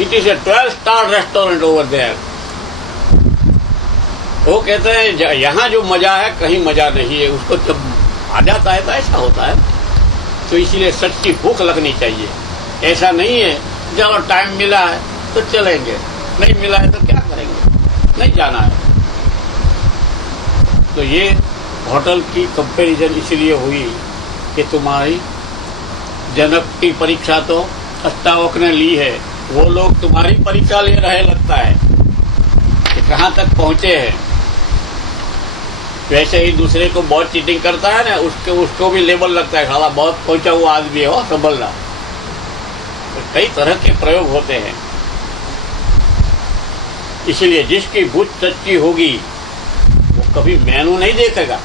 It is a twelve star restaurant over there. वो कहते हैं यहाँ जो मजा है कहीं मजा नहीं है। उसको जब आ जाता है तो ऐसा होता है। तो इसीलिए सच्ची भूख लगनी चाहिए। ऐसा नहीं है चलो टाइम मिला है तो चलेंगे, नहीं मिला है तो क्या करेंगे, नहीं जाना है। तो ये होटल की कंपैरिजन इसलिए हुई कि तुम्हारी जनक की परीक्षा तो अष्टावक ने ली है, वो लोग तुम्हारी परीक्षा ले रहे लगता है कि कहाँ तक पहुंचे हैं। वैसे ही दूसरे को बहुत चीटिंग करता है ना, उसको भी लेबल लगता है, साला बहुत पहुंचा हुआ आदमी है, संभलना। तो कई तरह के प्रयोग होते हैं। इसलिए जिसकी बुद्ध सच्ची होगी वो कभी मेनू नहीं देखेगा,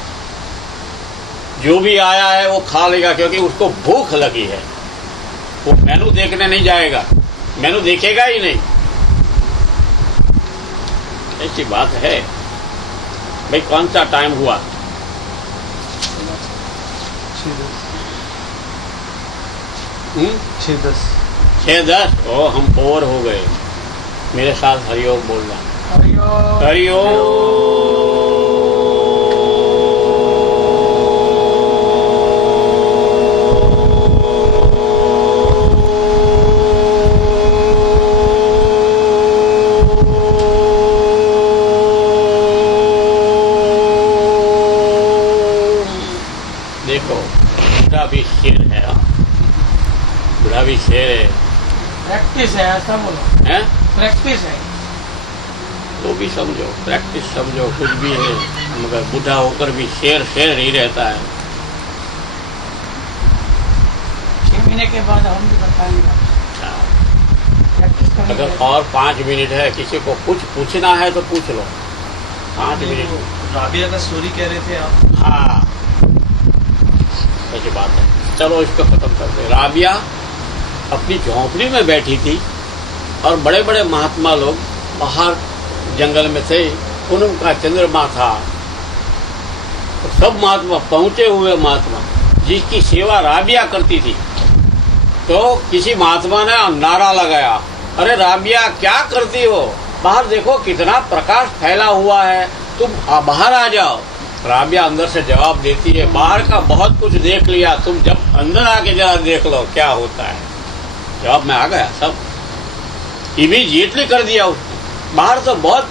जो भी आया है वो खा लेगा, क्योंकि उसको भूख लगी है। वो मेनू देखने नहीं जाएगा, मेनू देखेगा ही नहीं। ऐसी बात है भाई। कौन सा टाइम हुआ? 6:10। ओ, हम बोर हो गए। मेरे साथ हरिओम बोलना। हरिओम। देखो, बुढ़ा भी शेर है। बुढ़ा भी शेर है। प्रैक्टिस है, ऐसा बोलो। हैं? प्रैक्टिस है। तो भी समझो, प्रैक्टिस समझो, कुछ भी है, मगर बूढ़ा होकर भी शेर शेर ही रहता है। 6 महीने के बाद हम भी बताएंगे। प्रैक्टिस करनी अगर पड़ेगी। और 5 मिनट है, किसी को कुछ पूछना है तो पूछ लो। 5 मिनट। राबिया का स्टोरी कह रहे थे आप? हाँ, सही बात है। चलो इसको खत्म करते हैं। राबिया अपनी झोंपड़ी में बैठी थी और बड़े बड़े महात्मा लोग बाहर जंगल में थे। उनका चंद्रमा था। तो सब महात्मा, पहुंचे हुए महात्मा, जिसकी सेवा राबिया करती थी, तो किसी महात्मा ने नारा लगाया, अरे राबिया क्या करती हो, बाहर देखो कितना प्रकाश फैला हुआ है, तुम बाहर आ जाओ। राबिया अंदर से जवाब देती है, बाहर का बहुत कुछ देख लिया, तुम जब अंदर आके जरा देख लो क्या होता है। जवाब में आ गया सब, इमीडिएटली कर दिया उसने। बाहर तो बहुत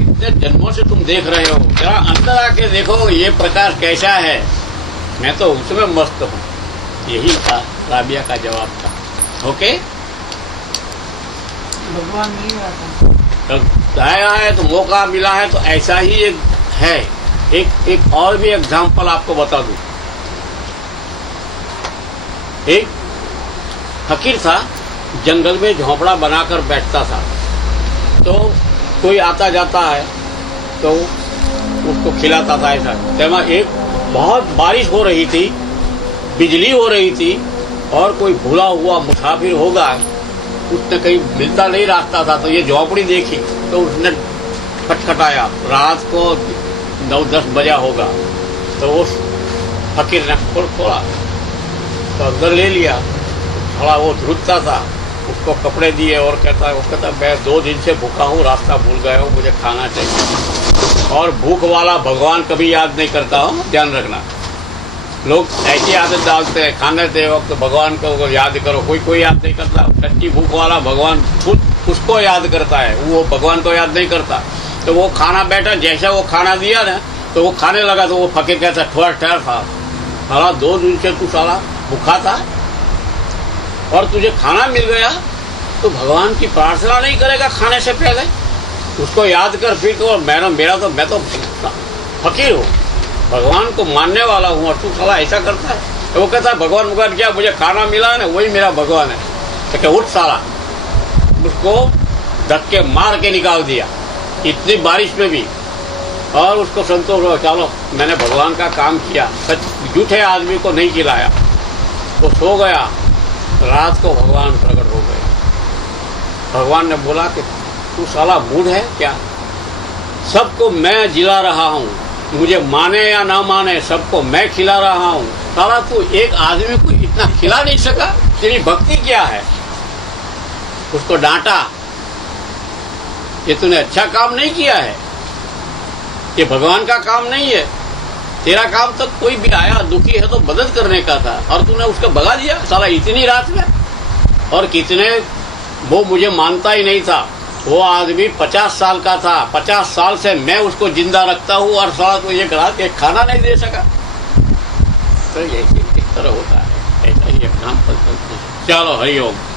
इतने जन्मों से तुम देखรहे हो, जरा अंदर आके देखो ये प्रकाश कैसा है, मैं तो उसमें मस्त हूँ। यही था राबिया का जवाब था। ओके, भगवान नहीं आता। तो आया है तो मौका मिला है, तो ऐसा ही एक है। एक और भी एग्जाम्पल आपको बता दूं। एक फकीर था, जंगल में झोंपड़ा बनाकर बैठता था। तो कोई आता जाता है तो उसको खिलाता था। ऐसा तेमा एक बहुत बारिश हो रही थी, बिजली हो रही थी, और कोई भूला हुआ मुसाफिर होगा, उसने कहीं मिलता नहीं रास्ता था, तो ये झोंपड़ी देखी तो उसने खटखटाया। रात को 9-10 बजा होगा, तो उस फकीर ने खोला तो अंदर ले लिया। थोड़ा वो ध्रुजता था, उसको कपड़े दिए और कहता मैं 2 दिन से भूखा हूँ, रास्ता भूल गया हूँ, मुझे खाना चाहिए। और भूख वाला भगवान कभी याद नहीं करता हूँ, ध्यान रखना। लोग ऐसी आदत डालते हैं, खाने के वक्त भगवान को याद करो, कोई याद नहीं करता। सच्ची भूख वाला भगवान खुद उसको याद करता है, वो भगवान को याद नहीं करता। तो वो खाना बैठा, जैसा वो खाना दिया ना, तो वो खाने लगा, तो वो फकीर कहता थोड़ा ठहर था, साला 2 दिन से तू साला भूखा था और तुझे खाना मिल गया, तो भगवान की प्रार्थना नहीं करेगा खाने से पहले? उसको याद कर फिर। तो मैं तो फकीर हूँ, भगवान को मानने वाला हूँ, और तू साला ऐसा करता है। तो वो कहता है भगवान क्या, मुझे खाना मिला है ना, वही मेरा भगवान है। तो क्या उठ साला, उसको धक्के मार के निकाल दिया इतनी बारिश में भी। और उसको संतोष हो, चलो मैंने भगवान का काम किया, सच झूठे आदमी को नहीं खिलाया। वो सो गया, रात को भगवान प्रकट हो गए। भगवान ने बोला कि तू साला मूड है क्या, सबको मैं जिला रहा हूँ, मुझे माने या ना माने सबको मैं खिला रहा हूँ, साला तू एक आदमी को इतना खिला नहीं सका, तेरी भक्ति क्या है? उसको डांटा, ये तूने अच्छा काम नहीं किया है, ये भगवान का काम नहीं है, तेरा काम तो कोई भी आया दुखी है तो मदद करने का था, और तूने उसको भगा दिया साला इतनी रात में। और कितने, वो मुझे मानता ही नहीं था, वो आदमी 50 साल का था, 50 साल से मैं उसको जिंदा रखता हूँ और साला को ये कहा कि खाना नहीं दे सका। तो यही इस तरह होता है, ऐसा ही एग्जाम्पल। चलो हरिओम।